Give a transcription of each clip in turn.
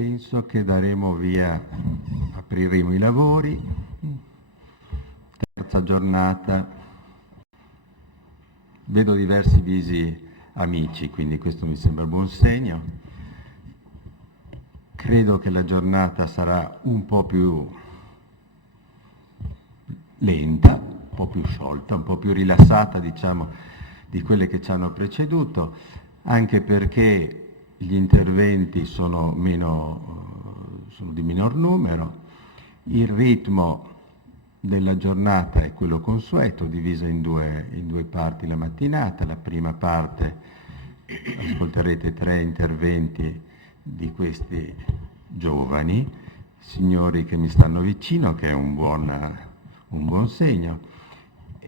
penso che daremo via, apriremo i lavori, terza giornata, vedo diversi visi amici, quindi questo mi sembra buon segno. Credo che la giornata sarà un po' più lenta, un po' più sciolta, un po' più rilassata, diciamo, di quelle che ci hanno preceduto, anche perché gli interventi sono di minor numero, il ritmo della giornata è quello consueto, divisa in due parti la mattinata. La prima parte ascolterete 3 interventi di questi giovani, signori che mi stanno vicino, che è un buon segno,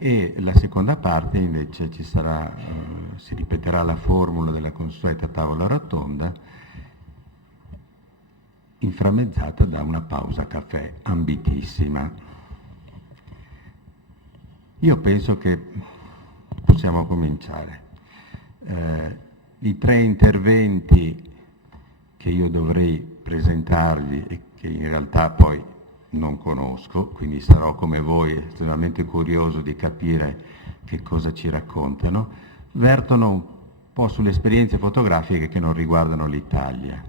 e la seconda parte invece si ripeterà la formula della consueta tavola rotonda, inframmezzata da una pausa caffè ambitissima. Io penso che possiamo cominciare. I 3 interventi che io dovrei presentarvi e che in realtà poi non conosco, quindi sarò come voi estremamente curioso di capire che cosa ci raccontano, vertono un po' sulle esperienze fotografiche che non riguardano l'Italia.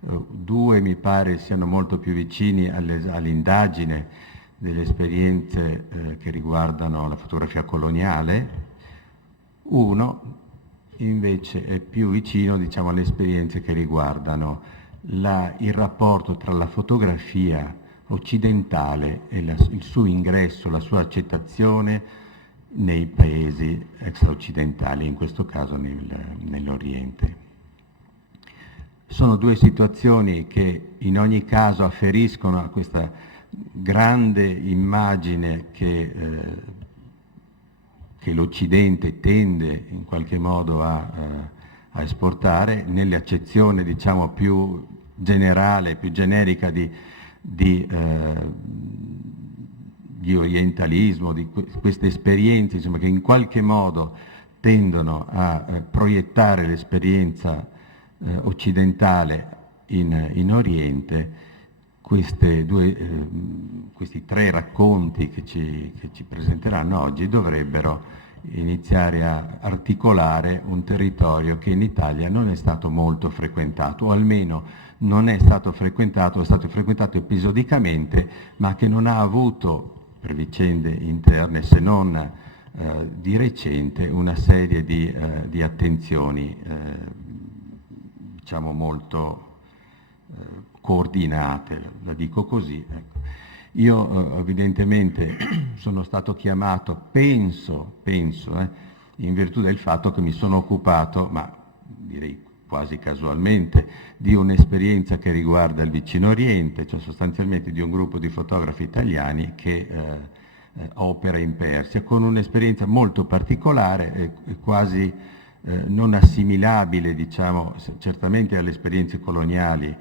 2 mi pare siano molto più vicini all'indagine delle esperienze che riguardano la fotografia coloniale, 1 invece è più vicino, diciamo, alle esperienze che riguardano il rapporto tra la fotografia occidentale e il suo ingresso, la sua accettazione nei paesi extraoccidentali, in questo caso nell'Oriente. Sono 2 situazioni che in ogni caso afferiscono a questa grande immagine che l'Occidente tende in qualche modo a esportare, nell'accezione, diciamo, più generale, più generica di orientalismo, di queste esperienze, insomma, che in qualche modo tendono a proiettare l'esperienza occidentale in Oriente. Questi 3 racconti che ci presenteranno oggi dovrebbero iniziare a articolare un territorio che in Italia non è stato molto frequentato, o almeno non è stato frequentato, è stato frequentato episodicamente, ma che non ha avuto, per vicende interne, se non di recente, una serie di attenzioni, diciamo, molto coordinate, la dico così. Ecco. Io evidentemente sono stato chiamato, penso, in virtù del fatto che mi sono occupato, ma direi quasi casualmente, di un'esperienza che riguarda il vicino Oriente, cioè sostanzialmente di un gruppo di fotografi italiani che opera in Persia, con un'esperienza molto particolare e quasi non assimilabile, diciamo, certamente alle esperienze coloniali,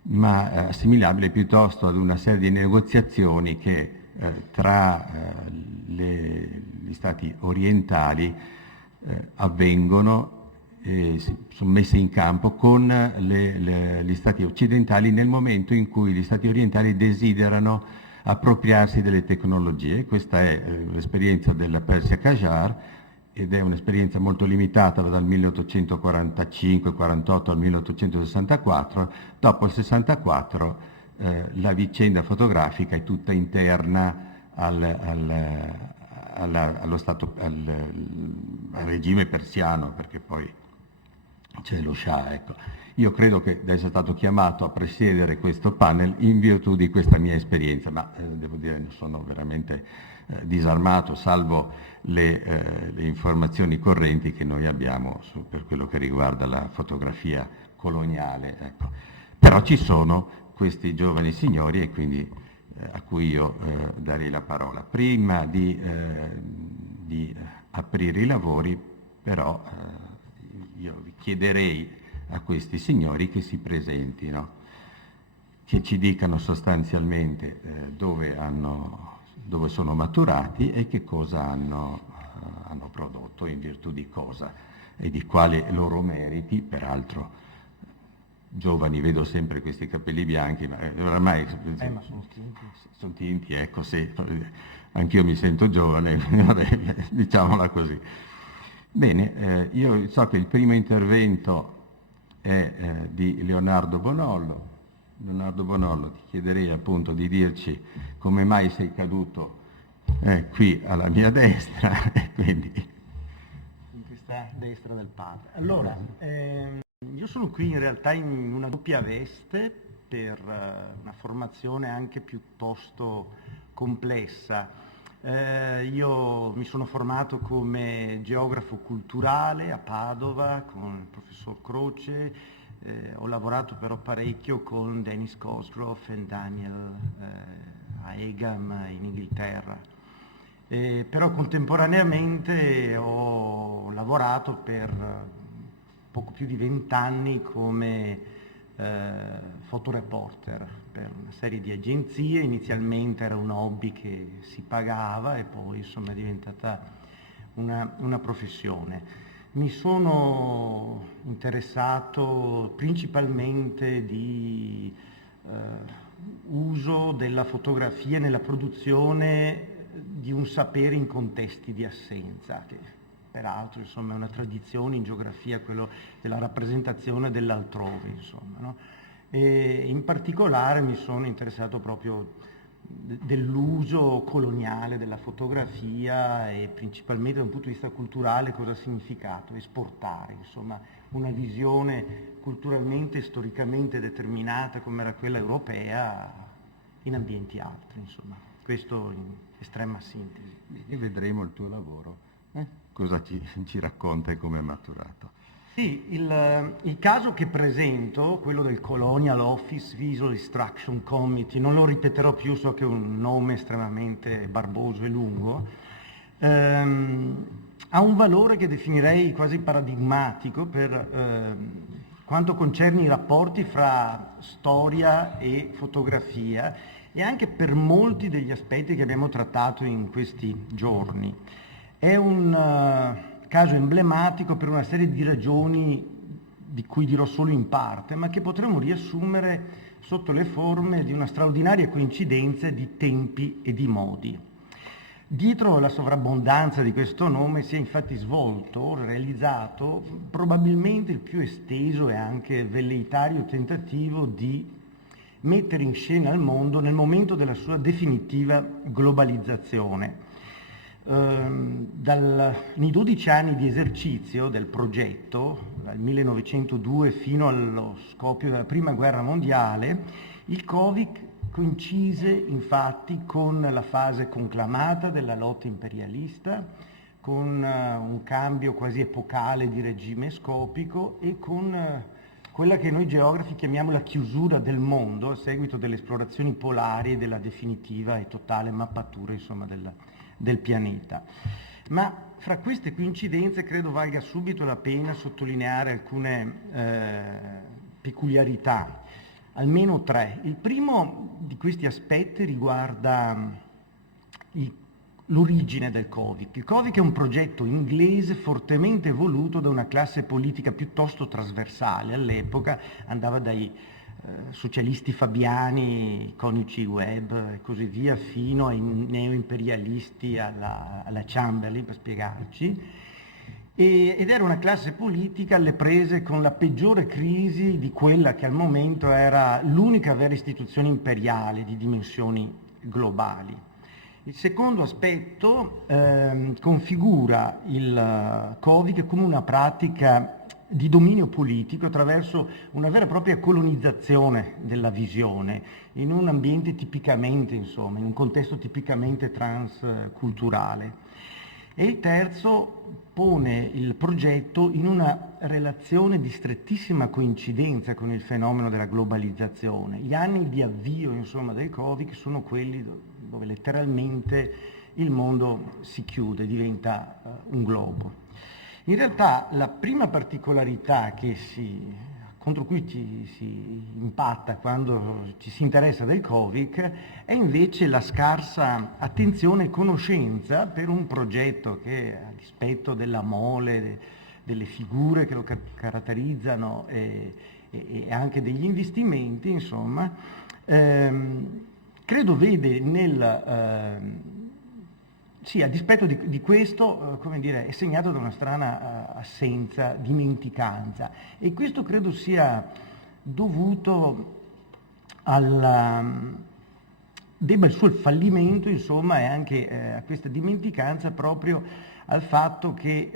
ma assimilabile piuttosto ad una serie di negoziazioni che tra gli stati orientali avvengono e sono messe in campo con gli stati occidentali nel momento in cui gli stati orientali desiderano appropriarsi delle tecnologie. Questa è l'esperienza della Persia Qajar, ed è un'esperienza molto limitata dal 1845-48 al 1864. Dopo il 64 la vicenda fotografica è tutta interna al regime persiano, perché poi c'è lo Shah. Ecco. Io credo di essere stato chiamato a presiedere questo panel in virtù di questa mia esperienza, ma devo dire che sono veramente disarmato, salvo le informazioni correnti che noi abbiamo per quello che riguarda la fotografia coloniale. Ecco. Però ci sono questi giovani signori e quindi a cui io darei la parola. Prima di aprire i lavori, però, io vi chiederei a questi signori che si presentino, che ci dicano sostanzialmente dove sono maturati e che cosa hanno prodotto, in virtù di cosa e di quali loro meriti, peraltro giovani, vedo sempre questi capelli bianchi, ma oramai Ma sono tinti. sono tinti, ecco, sì, anch'io mi sento giovane, diciamola così. Bene, io so che il primo intervento è di Leonardo Bonollo. Leonardo Bonollo, ti chiederei appunto di dirci come mai sei caduto qui alla mia destra, e quindi... In questa destra del padre. Allora, io sono qui in realtà in una doppia veste per una formazione anche piuttosto complessa. Io mi sono formato come geografo culturale a Padova con il professor Croce, ho lavorato però parecchio con Dennis Cosgrove e Daniel a Egham in Inghilterra. Però contemporaneamente ho lavorato per poco più di 20 anni come fotoreporter per una serie di agenzie. Inizialmente era un hobby che si pagava e poi insomma è diventata una professione. Mi sono interessato principalmente di uso della fotografia nella produzione di un sapere in contesti di assenza, che peraltro insomma, è una tradizione in geografia, quello della rappresentazione dell'altrove, insomma, no? E in particolare mi sono interessato proprio dell'uso coloniale della fotografia e principalmente da un punto di vista culturale cosa ha significato esportare, insomma, una visione culturalmente e storicamente determinata come era quella europea in ambienti altri, insomma. Questo in estrema sintesi. E vedremo il tuo lavoro. Cosa ci racconta e come è maturato? Sì, il caso che presento, quello del Colonial Office Visual Instruction Committee, non lo ripeterò più, so che è un nome estremamente barboso e lungo, ha un valore che definirei quasi paradigmatico per quanto concerne i rapporti fra storia e fotografia e anche per molti degli aspetti che abbiamo trattato in questi giorni. È un caso emblematico per una serie di ragioni di cui dirò solo in parte, ma che potremmo riassumere sotto le forme di una straordinaria coincidenza di tempi e di modi. Dietro la sovrabbondanza di questo nome si è infatti svolto, realizzato, probabilmente il più esteso e anche velleitario tentativo di mettere in scena il mondo nel momento della sua definitiva globalizzazione. Nei 12 anni di esercizio del progetto, dal 1902 fino allo scoppio della Prima Guerra Mondiale, il Covid coincise infatti con la fase conclamata della lotta imperialista, con un cambio quasi epocale di regime scopico e con quella che noi geografi chiamiamo la chiusura del mondo a seguito delle esplorazioni polari e della definitiva e totale mappatura insomma, del pianeta. Ma fra queste coincidenze credo valga subito la pena sottolineare alcune peculiarità, almeno tre. Il primo di questi aspetti riguarda l'origine del Covid. Il Covid è un progetto inglese fortemente voluto da una classe politica piuttosto trasversale. All'epoca andava dai socialisti fabiani, coniugi Webb e così via, fino ai neoimperialisti alla Chamberlain, per spiegarci, ed era una classe politica alle prese con la peggiore crisi di quella che al momento era l'unica vera istituzione imperiale di dimensioni globali. Il secondo aspetto configura il Covid come una pratica di dominio politico attraverso una vera e propria colonizzazione della visione in un ambiente tipicamente, insomma, in un contesto tipicamente transculturale. E il terzo pone il progetto in una relazione di strettissima coincidenza con il fenomeno della globalizzazione. Gli anni di avvio, insomma, del Covid sono quelli dove letteralmente il mondo si chiude, diventa un globo. In realtà la prima particolarità contro cui si impatta quando ci si interessa del Covid è invece la scarsa attenzione e conoscenza per un progetto che, a dispetto della mole, delle figure che lo caratterizzano e e anche degli investimenti, insomma, credo vede sì, a dispetto di questo, come dire, è segnato da una strana assenza, dimenticanza, e questo credo sia dovuto debba il suo fallimento, insomma, e anche a questa dimenticanza proprio al fatto che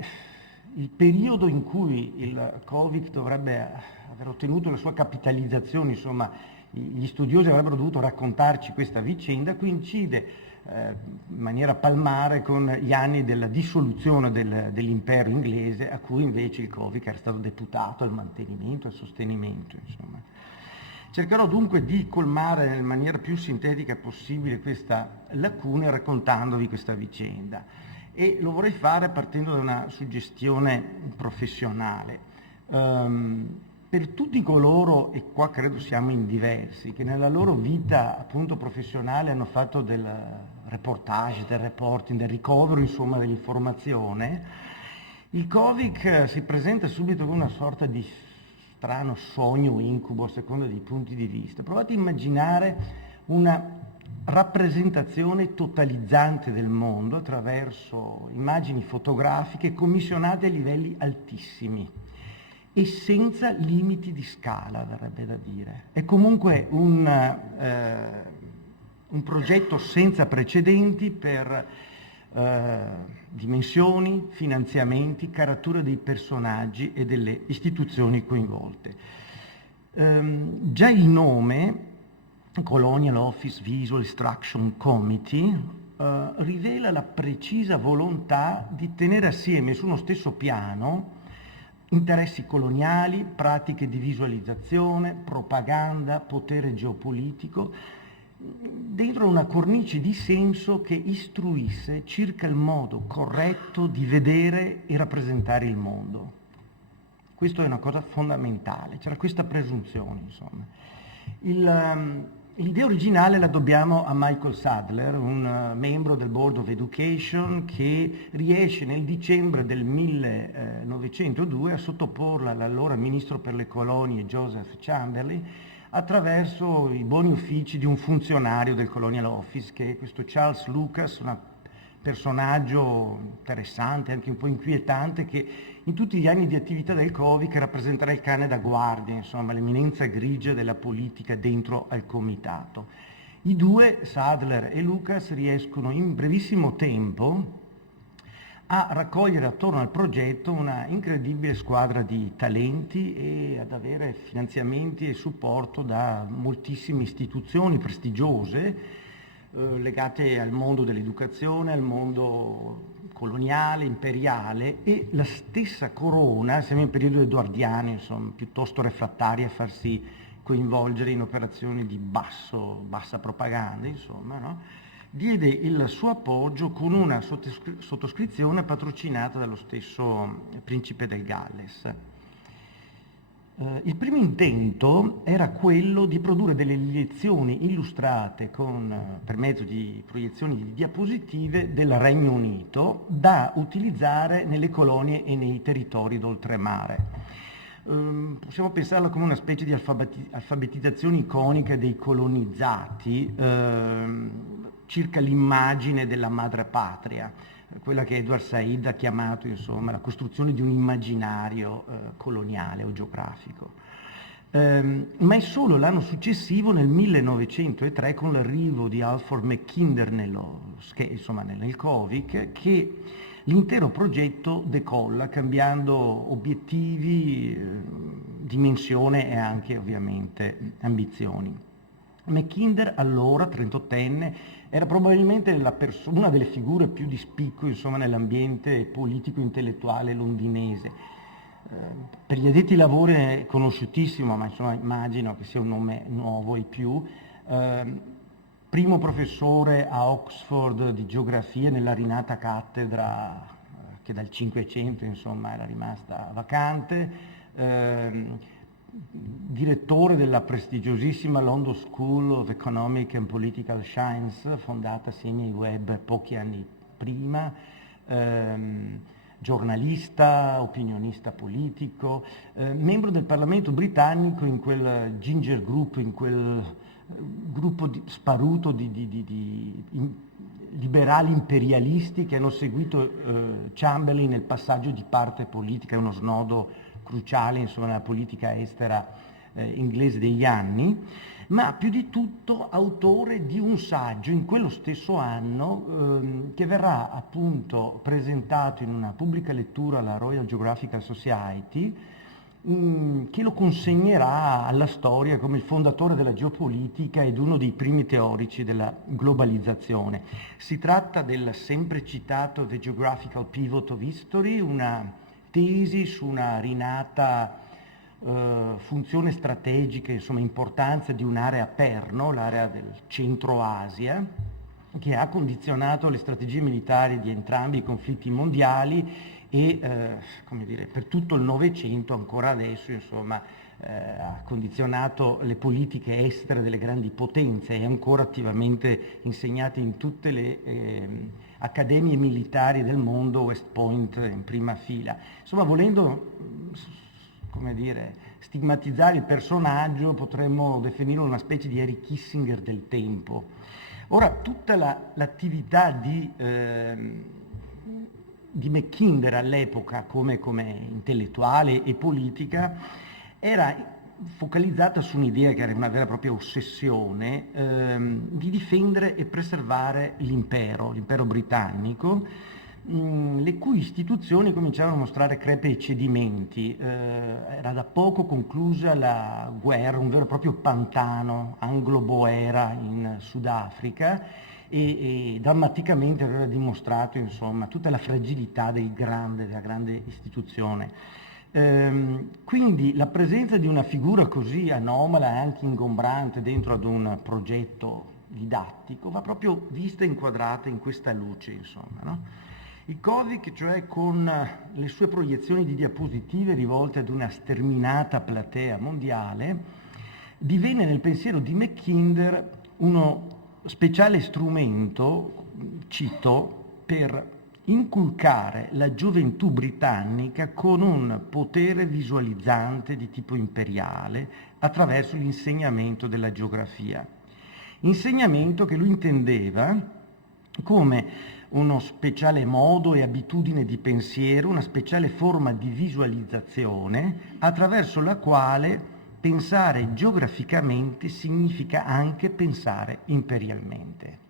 il periodo in cui il Covid dovrebbe aver ottenuto la sua capitalizzazione, insomma, gli studiosi avrebbero dovuto raccontarci questa vicenda, coincide in maniera palmare con gli anni della dissoluzione dell'impero inglese, a cui invece il Covid era stato deputato al mantenimento e al sostenimento, insomma. Cercherò dunque di colmare nella maniera più sintetica possibile questa lacuna raccontandovi questa vicenda, e lo vorrei fare partendo da una suggestione professionale. Per tutti coloro, e qua credo siamo in diversi, che nella loro vita appunto professionale hanno fatto del reportage, del reporting, del ricovero, insomma, dell'informazione, il Covid si presenta subito come una sorta di strano sogno o incubo a seconda dei punti di vista. Provate a immaginare una rappresentazione totalizzante del mondo attraverso immagini fotografiche commissionate a livelli altissimi e senza limiti di scala, verrebbe da dire. È comunque un progetto senza precedenti per dimensioni, finanziamenti, caratura dei personaggi e delle istituzioni coinvolte. Già il nome Colonial Office Visual Instruction Committee rivela la precisa volontà di tenere assieme su uno stesso piano interessi coloniali, pratiche di visualizzazione, propaganda, potere geopolitico, dentro una cornice di senso che istruisse circa il modo corretto di vedere e rappresentare il mondo. Questo è una cosa fondamentale, c'era questa presunzione, insomma. L'idea originale la dobbiamo a Michael Sadler, un membro del Board of Education, che riesce nel dicembre del 1902 a sottoporla all'allora ministro per le colonie Joseph Chamberlain attraverso i buoni uffici di un funzionario del Colonial Office, che è questo Charles Lucas, un personaggio interessante, anche un po' inquietante, che in tutti gli anni di attività del COVIC rappresenterà il cane da guardia, insomma, l'eminenza grigia della politica dentro al comitato. I due, Sadler e Lucas, riescono in brevissimo tempo a raccogliere attorno al progetto una incredibile squadra di talenti e ad avere finanziamenti e supporto da moltissime istituzioni prestigiose legate al mondo dell'educazione, al mondo coloniale, imperiale, e la stessa corona, siamo in periodo edoardiano, insomma, piuttosto refrattaria a farsi coinvolgere in operazioni di bassa propaganda, insomma, no? Diede il suo appoggio con una sottoscrizione patrocinata dallo stesso principe del Galles. Il primo intento era quello di produrre delle lezioni illustrate per mezzo di proiezioni di diapositive del Regno Unito da utilizzare nelle colonie e nei territori d'oltremare. Possiamo pensarla come una specie di alfabetizzazione iconica dei colonizzati circa l'immagine della madrepatria, quella che Edward Said ha chiamato, insomma, la costruzione di un immaginario coloniale o geografico. Ma è solo l'anno successivo, nel 1903, con l'arrivo di Alfred Mackinder nel COVIC, che l'intero progetto decolla, cambiando obiettivi, dimensione e anche ovviamente ambizioni. Mackinder, allora 38enne, era probabilmente una delle figure più dispicue, insomma, nell'ambiente politico-intellettuale londinese. Per gli addetti ai lavori è conosciutissimo, ma insomma immagino che sia un nome nuovo ai più. Primo professore a Oxford di geografia nella rinata cattedra che dal Cinquecento, insomma, era rimasta vacante. Direttore della prestigiosissima London School of Economic and Political Science, fondata assieme ai Webb pochi anni prima, giornalista, opinionista politico, membro del Parlamento britannico in quel Ginger Group, in quel gruppo sparuto di liberali imperialisti che hanno seguito Chamberlain nel passaggio di parte politica, è uno snodo cruciale insomma nella politica estera inglese degli anni, ma più di tutto autore di un saggio in quello stesso anno che verrà appunto presentato in una pubblica lettura alla Royal Geographical Society, che lo consegnerà alla storia come il fondatore della geopolitica ed uno dei primi teorici della globalizzazione. Si tratta del sempre citato The Geographical Pivot of History, una tesi su una rinata funzione strategica, insomma importanza di un'area perno, l'area del Centro Asia, che ha condizionato le strategie militari di entrambi i conflitti mondiali e come dire, per tutto il Novecento, ancora adesso, insomma, ha condizionato le politiche estere delle grandi potenze, è ancora attivamente insegnata in tutte le accademie militari del mondo, West Point in prima fila. Insomma, volendo come dire, stigmatizzare il personaggio, potremmo definirlo una specie di Henry Kissinger del tempo. Ora, tutta l'attività di Mackinder all'epoca come intellettuale e politica era focalizzata su un'idea che era una vera e propria ossessione di difendere e preservare l'impero britannico, le cui istituzioni cominciavano a mostrare crepe cedimenti. Era da poco conclusa la guerra, un vero e proprio pantano anglo-boera in Sudafrica, e drammaticamente aveva dimostrato insomma tutta la fragilità della grande istituzione. Quindi la presenza di una figura così anomala e anche ingombrante dentro ad un progetto didattico va proprio vista e inquadrata in questa luce, insomma, no? Il Kovic, cioè con le sue proiezioni di diapositive rivolte ad una sterminata platea mondiale, divenne nel pensiero di Mackinder uno speciale strumento, cito, per inculcare la gioventù britannica con un potere visualizzante di tipo imperiale attraverso l'insegnamento della geografia. Insegnamento che lui intendeva come uno speciale modo e abitudine di pensiero, una speciale forma di visualizzazione attraverso la quale pensare geograficamente significa anche pensare imperialmente.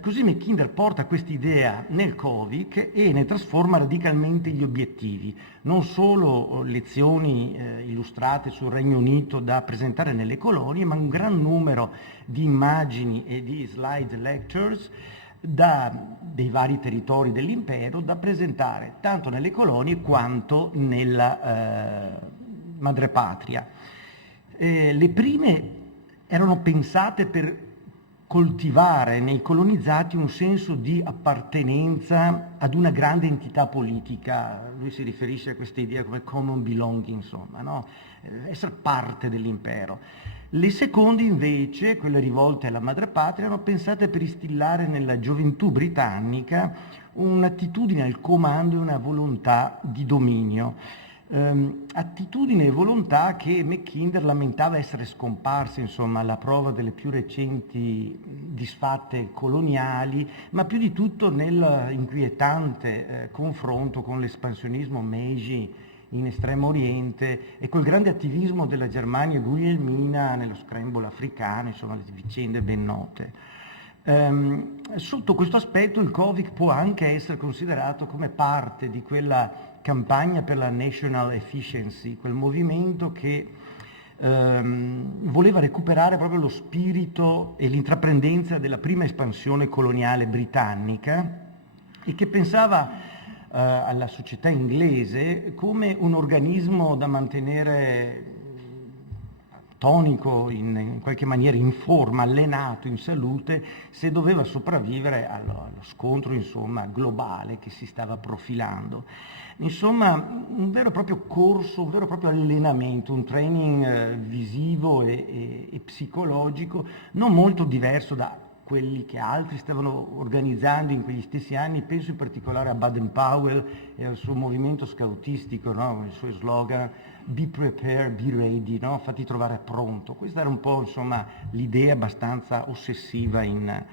Così Mackinder porta quest'idea nel Kovic e ne trasforma radicalmente gli obiettivi, non solo lezioni illustrate sul Regno Unito da presentare nelle colonie, ma un gran numero di immagini e di slide lectures dei vari territori dell'impero da presentare tanto nelle colonie quanto nella madrepatria. Le prime erano pensate per coltivare nei colonizzati un senso di appartenenza ad una grande entità politica. Lui si riferisce a questa idea come common belonging, insomma, no? Essere parte dell'impero. Le seconde invece, quelle rivolte alla madrepatria, erano pensate per instillare nella gioventù britannica un'attitudine al comando e una volontà di dominio. Attitudine e volontà che Mackinder lamentava essere scomparse, insomma, alla prova delle più recenti disfatte coloniali, ma più di tutto nel inquietante confronto con l'espansionismo Meiji in Estremo Oriente e col grande attivismo della Germania guglielmina nello scramble africano, insomma, le vicende ben note. Sotto questo aspetto il Kovic può anche essere considerato come parte di quella campagna per la national efficiency, quel movimento che voleva recuperare proprio lo spirito e l'intraprendenza della prima espansione coloniale britannica e che pensava alla società inglese come un organismo da mantenere tonico, in qualche maniera in forma, allenato, in salute, se doveva sopravvivere allo scontro, insomma, globale che si stava profilando. Insomma, un vero e proprio corso, un vero e proprio allenamento, un training visivo e psicologico non molto diverso da quelli che altri stavano organizzando in quegli stessi anni, penso in particolare a Baden-Powell e al suo movimento scoutistico, no? Il suo slogan "Be prepared, be ready", no? Fatti trovare pronto. Questa era un po', insomma, l'idea abbastanza ossessiva in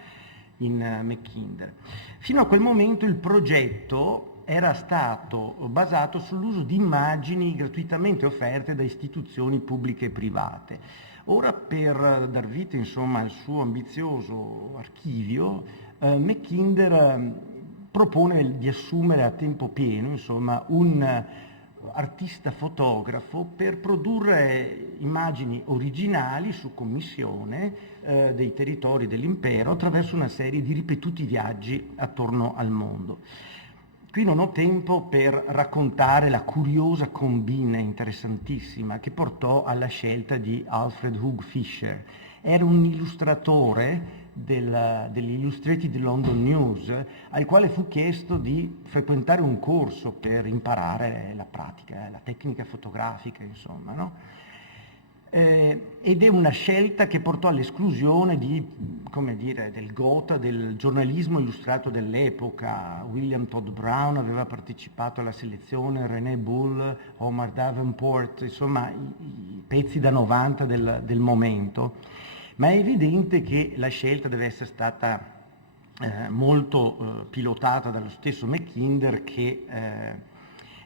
Mackinder. Fino a quel momento il progetto era stato basato sull'uso di immagini gratuitamente offerte da istituzioni pubbliche e private. Ora, per dar vita, insomma, al suo ambizioso archivio, Mackinder propone di assumere a tempo pieno, insomma, un artista fotografo per produrre immagini originali su commissione dei territori dell'impero attraverso una serie di ripetuti viaggi attorno al mondo. Qui non ho tempo per raccontare la curiosa combina interessantissima che portò alla scelta di Alfred Hugh Fisher. Era un illustratore dell'Illustrated London News, al quale fu chiesto di frequentare un corso per imparare la pratica, la tecnica fotografica, insomma, no? Ed è una scelta che portò all'esclusione del gotha del giornalismo illustrato dell'epoca. William Todd Brown aveva partecipato alla selezione, René Bull, Omar Davenport, insomma i pezzi da 90 del momento. Ma è evidente che la scelta deve essere stata molto pilotata dallo stesso Mackinder, che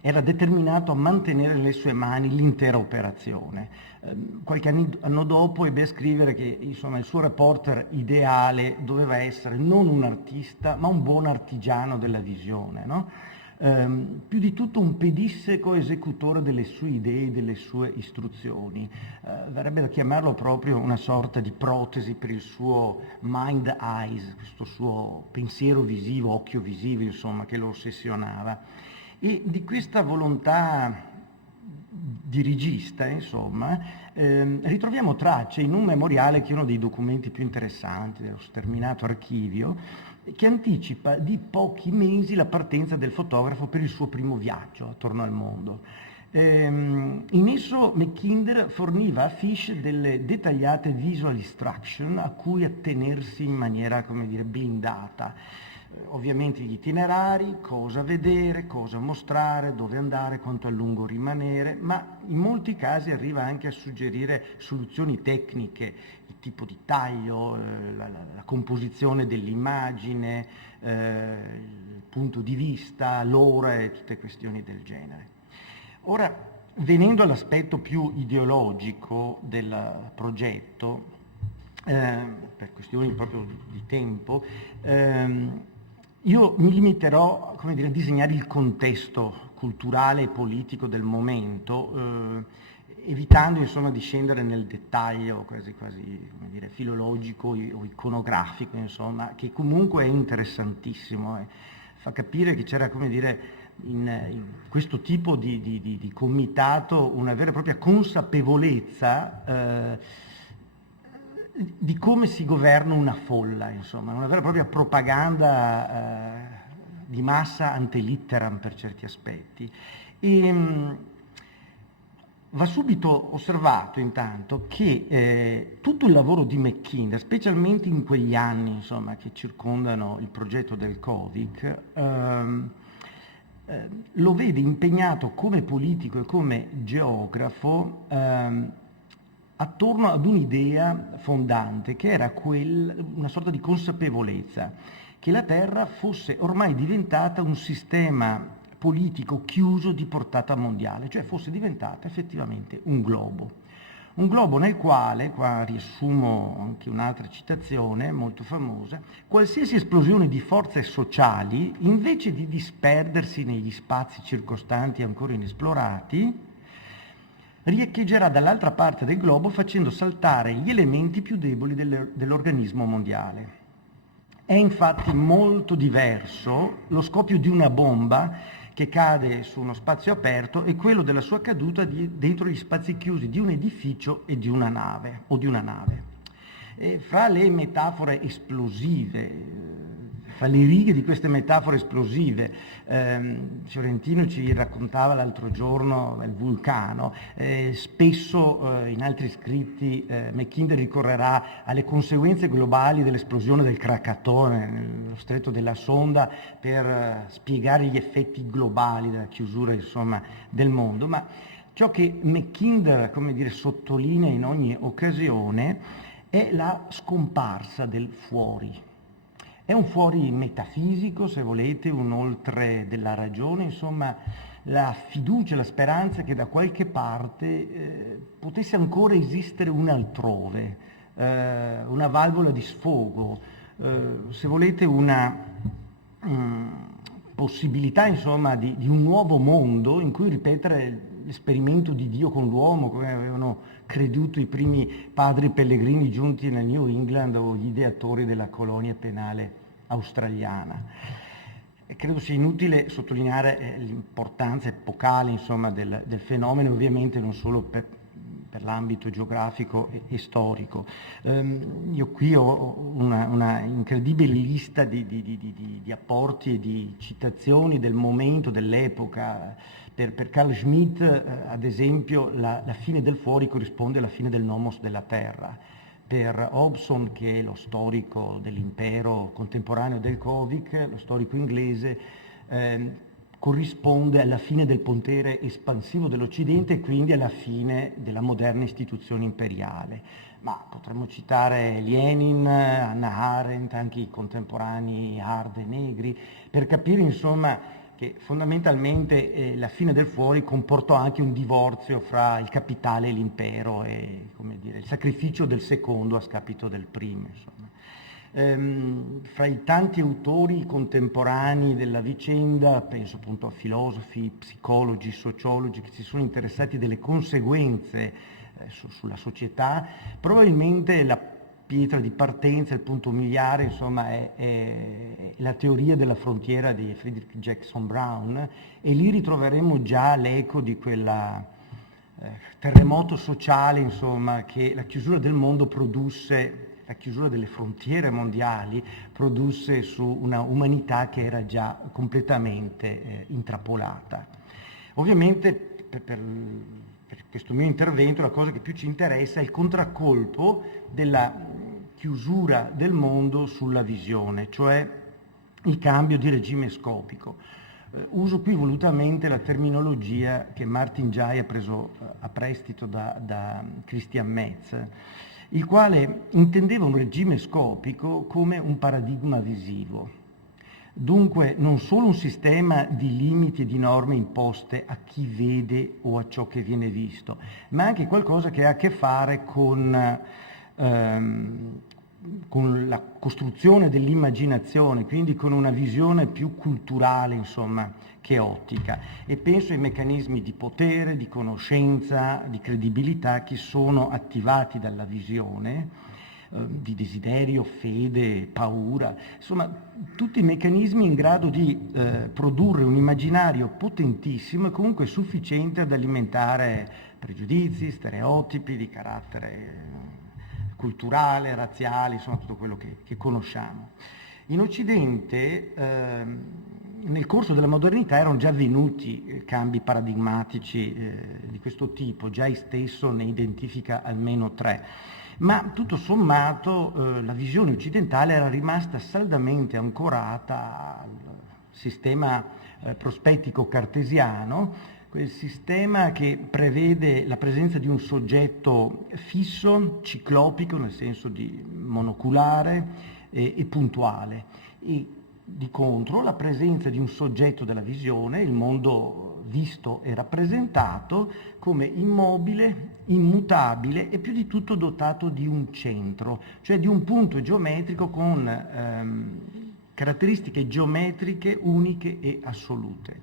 era determinato a mantenere nelle sue mani l'intera operazione. Qualche anno dopo ebbe a scrivere che, insomma, il suo reporter ideale doveva essere non un artista ma un buon artigiano della visione, no? Più di tutto un pedissequo esecutore delle sue idee e delle sue istruzioni. Verrebbe da chiamarlo proprio una sorta di protesi per il suo mind eyes, questo suo pensiero visivo, occhio visivo, insomma, che lo ossessionava. E di questa volontà dirigista, insomma, ritroviamo tracce in un memoriale che è uno dei documenti più interessanti dello sterminato archivio, che anticipa di pochi mesi la partenza del fotografo per il suo primo viaggio attorno al mondo. In esso Mackinder forniva a Fish delle dettagliate visual instruction a cui attenersi in maniera, come dire, blindata. Ovviamente gli itinerari, cosa vedere, cosa mostrare, dove andare, quanto a lungo rimanere, ma in molti casi arriva anche a suggerire soluzioni tecniche, il tipo di taglio, la composizione dell'immagine, il punto di vista, l'ora e tutte questioni del genere. Ora, venendo all'aspetto più ideologico del progetto, per questioni proprio di tempo, io mi limiterò, come dire, a disegnare il contesto culturale e politico del momento, evitando, insomma, di scendere nel dettaglio quasi come dire, filologico o iconografico, insomma, che comunque è interessantissimo. Fa capire che c'era, come dire, in questo tipo di comitato una vera e propria consapevolezza di come si governa una folla, insomma, una vera e propria propaganda di massa ante litteram per certi aspetti. Va subito osservato intanto che tutto il lavoro di Mackinder, specialmente in quegli anni, insomma, che circondano il progetto del Covic, lo vede impegnato come politico e come geografo attorno ad un'idea fondante, che era una sorta di consapevolezza che la Terra fosse ormai diventata un sistema politico chiuso di portata mondiale, cioè fosse diventata effettivamente un globo nel quale, qua riassumo anche un'altra citazione molto famosa, qualsiasi esplosione di forze sociali, invece di disperdersi negli spazi circostanti ancora inesplorati, riecheggerà dall'altra parte del globo facendo saltare gli elementi più deboli dell'organismo mondiale. È infatti molto diverso lo scoppio di una bomba che cade su uno spazio aperto e quello della sua caduta dentro gli spazi chiusi di un edificio e di una nave. E fra le metafore esplosive fra le righe di queste metafore esplosive. Fiorentino ci raccontava l'altro giorno il vulcano, spesso in altri scritti Mackinder ricorrerà alle conseguenze globali dell'esplosione del Krakatoa nello stretto della Sonda per spiegare gli effetti globali della chiusura, insomma, del mondo. Ma ciò che Mackinder, come dire, sottolinea in ogni occasione è la scomparsa del fuori. È un fuori metafisico, se volete, un oltre della ragione, insomma, la fiducia, la speranza che da qualche parte potesse ancora esistere un altrove, una valvola di sfogo, se volete una possibilità, insomma, di un nuovo mondo in cui ripetere l'esperimento di Dio con l'uomo, come avevano creduto i primi padri pellegrini giunti nel New England o gli ideatori della colonia penale australiana. E credo sia inutile sottolineare l'importanza epocale, insomma, del fenomeno, ovviamente non solo per l'ambito geografico e storico. Io qui ho una incredibile lista di apporti e di citazioni del momento, dell'epoca. Per Carl Schmitt, ad esempio, la fine del fuori corrisponde alla fine del nomos della terra. Per Hobson, che è lo storico dell'impero contemporaneo del Covic, lo storico inglese, corrisponde alla fine del potere espansivo dell'Occidente e quindi alla fine della moderna istituzione imperiale. Ma potremmo citare Lenin, Hannah Arendt, anche i contemporanei Hard e Negri, per capire, insomma, che fondamentalmente la fine del fuori comportò anche un divorzio fra il capitale e l'impero e, come dire, il sacrificio del secondo a scapito del primo, insomma. Fra i tanti autori contemporanei della vicenda, penso appunto a filosofi, psicologi, sociologi che si sono interessati delle conseguenze sulla società, probabilmente la pietra di partenza, il punto miliare, insomma, è la teoria della frontiera di Friedrich Jackson Brown, e lì ritroveremo già l'eco di quel terremoto sociale, insomma, che la chiusura del mondo produsse, la chiusura delle frontiere mondiali produsse su una umanità che era già completamente intrappolata. Ovviamente per questo mio intervento la cosa che più ci interessa è il contraccolpo della chiusura del mondo sulla visione, cioè il cambio di regime scopico. Uso qui volutamente la terminologia che Martin Jay ha preso a prestito da Christian Metz, il quale intendeva un regime scopico come un paradigma visivo. Dunque non solo un sistema di limiti e di norme imposte a chi vede o a ciò che viene visto, ma anche qualcosa che ha a che fare con la costruzione dell'immaginazione, quindi con una visione più culturale, insomma, che ottica. E penso ai meccanismi di potere, di conoscenza, di credibilità che sono attivati dalla visione, di desiderio, fede, paura, insomma tutti i meccanismi in grado di produrre un immaginario potentissimo e comunque sufficiente ad alimentare pregiudizi, stereotipi di carattere culturale, razziale, insomma tutto quello che conosciamo. In Occidente nel corso della modernità erano già avvenuti cambi paradigmatici di questo tipo, Jay stesso ne identifica almeno 3. Ma tutto sommato la visione occidentale era rimasta saldamente ancorata al sistema prospettico cartesiano, quel sistema che prevede la presenza di un soggetto fisso, ciclopico, nel senso di monoculare e puntuale, e di contro la presenza di un soggetto della visione, il mondo visto e rappresentato, come immobile, immutabile e più di tutto dotato di un centro, cioè di un punto geometrico con caratteristiche geometriche uniche e assolute.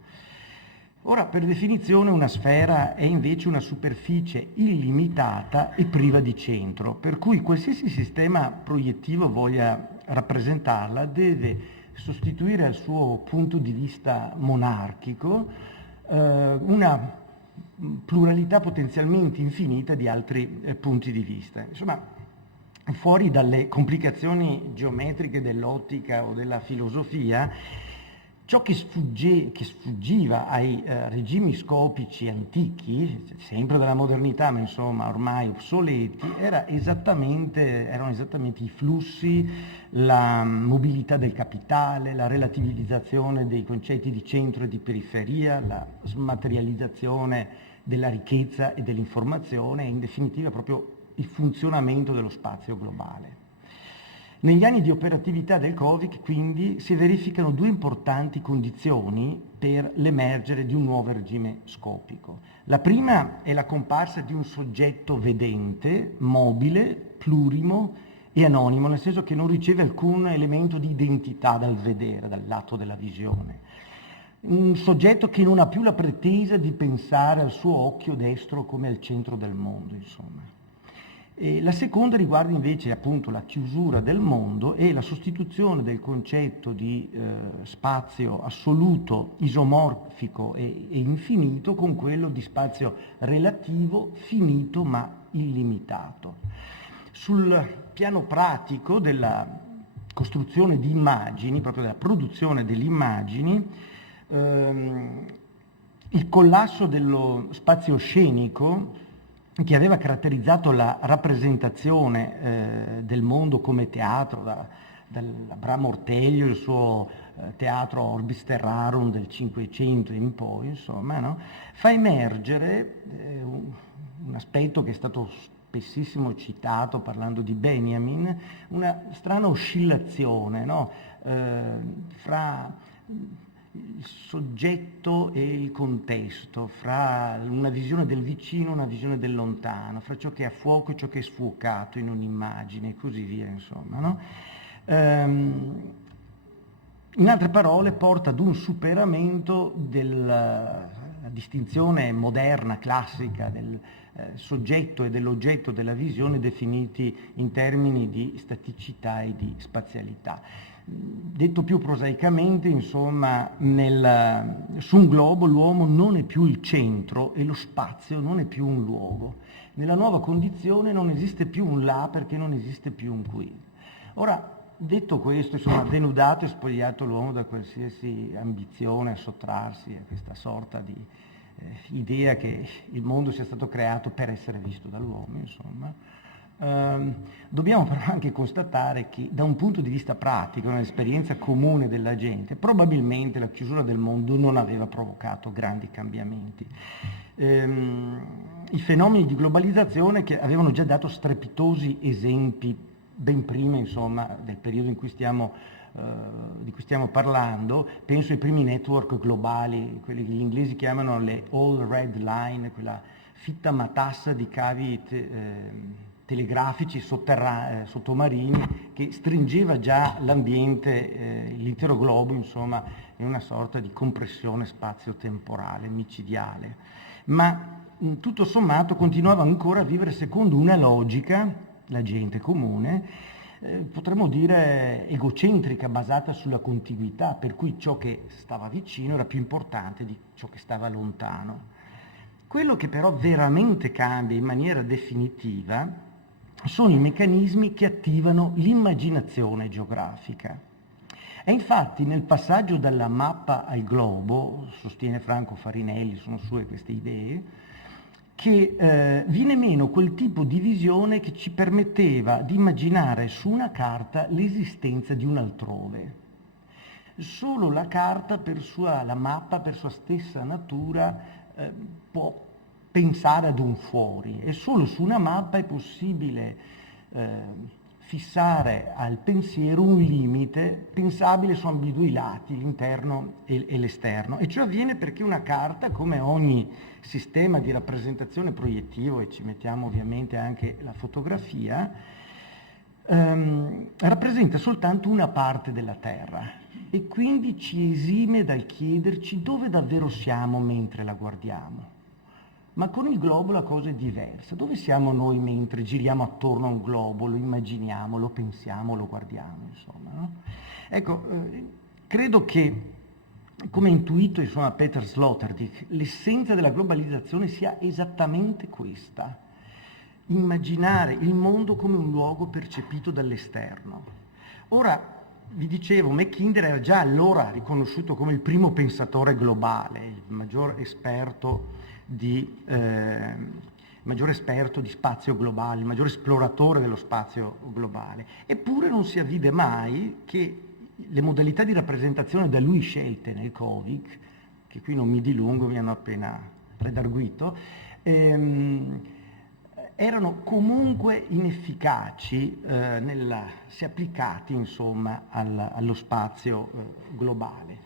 Ora, per definizione, una sfera è invece una superficie illimitata e priva di centro, per cui qualsiasi sistema proiettivo voglia rappresentarla deve sostituire al suo punto di vista monarchico una pluralità potenzialmente infinita di altri punti di vista. Insomma, fuori dalle complicazioni geometriche dell'ottica o della filosofia, ciò che sfuggiva ai regimi scopici antichi, sempre della modernità, ma insomma ormai obsoleti, erano esattamente i flussi, la mobilità del capitale, la relativizzazione dei concetti di centro e di periferia, la smaterializzazione della ricchezza e dell'informazione e in definitiva proprio il funzionamento dello spazio globale. Negli anni di operatività del Covic, quindi, si verificano due importanti condizioni per l'emergere di un nuovo regime scopico. La prima è la comparsa di un soggetto vedente, mobile, plurimo e anonimo, nel senso che non riceve alcun elemento di identità dal vedere, dal lato della visione. Un soggetto che non ha più la pretesa di pensare al suo occhio destro come al centro del mondo, insomma. E la seconda riguarda invece appunto la chiusura del mondo e la sostituzione del concetto di spazio assoluto, isomorfico e infinito con quello di spazio relativo, finito ma illimitato. Sul piano pratico della costruzione di immagini, proprio della produzione delle immagini, il collasso dello spazio scenico che aveva caratterizzato la rappresentazione del mondo come teatro, dall'Abramo Orteglio, il suo teatro Orbis Terrarum del Cinquecento in poi, insomma, no? Fa emergere un aspetto che è stato spessissimo citato parlando di Benjamin, una strana oscillazione, no? Fra il soggetto e il contesto, fra una visione del vicino e una visione del lontano, fra ciò che è a fuoco e ciò che è sfuocato in un'immagine e così via, insomma, no? In altre parole, porta ad un superamento della distinzione moderna, classica, del soggetto e dell'oggetto della visione definiti in termini di staticità e di spazialità. Detto più prosaicamente, insomma, su un globo l'uomo non è più il centro e lo spazio non è più un luogo. Nella nuova condizione non esiste più un là perché non esiste più un qui. Ora, detto questo, insomma, denudato e spogliato l'uomo da qualsiasi ambizione a sottrarsi a questa sorta di idea che il mondo sia stato creato per essere visto dall'uomo, insomma, dobbiamo però anche constatare che da un punto di vista pratico, nell'esperienza comune della gente, probabilmente la chiusura del mondo non aveva provocato grandi cambiamenti. I fenomeni di globalizzazione che avevano già dato strepitosi esempi ben prima, insomma, del periodo di cui stiamo parlando, penso ai primi network globali, quelli che gli inglesi chiamano le All Red Line, quella fitta matassa di cavi telegrafici sottomarini che stringeva già l'ambiente, l'intero globo, insomma, in una sorta di compressione spazio-temporale, micidiale. Ma tutto sommato continuava ancora a vivere secondo una logica, la gente comune, potremmo dire egocentrica, basata sulla contiguità, per cui ciò che stava vicino era più importante di ciò che stava lontano. Quello che però veramente cambia in maniera definitiva sono i meccanismi che attivano l'immaginazione geografica. E infatti nel passaggio dalla mappa al globo, sostiene Franco Farinelli, sono sue queste idee, che viene meno quel tipo di visione che ci permetteva di immaginare su una carta l'esistenza di un altrove. Solo la carta, la mappa per sua stessa natura, può pensare ad un fuori, e solo su una mappa è possibile fissare al pensiero un limite pensabile su ambedue i lati, l'interno e l'esterno. E ciò avviene perché una carta, come ogni sistema di rappresentazione proiettivo, e ci mettiamo ovviamente anche la fotografia, rappresenta soltanto una parte della Terra e quindi ci esime dal chiederci dove davvero siamo mentre la guardiamo. Ma con il globo la cosa è diversa. Dove siamo noi mentre giriamo attorno a un globo, lo immaginiamo, lo pensiamo, lo guardiamo, insomma, no? Ecco, credo che, come intuito insomma Peter Sloterdijk, l'essenza della globalizzazione sia esattamente questa. immaginare il mondo come un luogo percepito dall'esterno. Ora, vi dicevo, Mackinder era già allora riconosciuto come il primo pensatore globale, il maggior esperto di spazio globale, il maggior esploratore dello spazio globale. Eppure non si avvide mai che le modalità di rappresentazione da lui scelte nel Covic, che qui non mi dilungo, mi hanno appena redarguito, erano comunque inefficaci se applicati insomma allo spazio globale.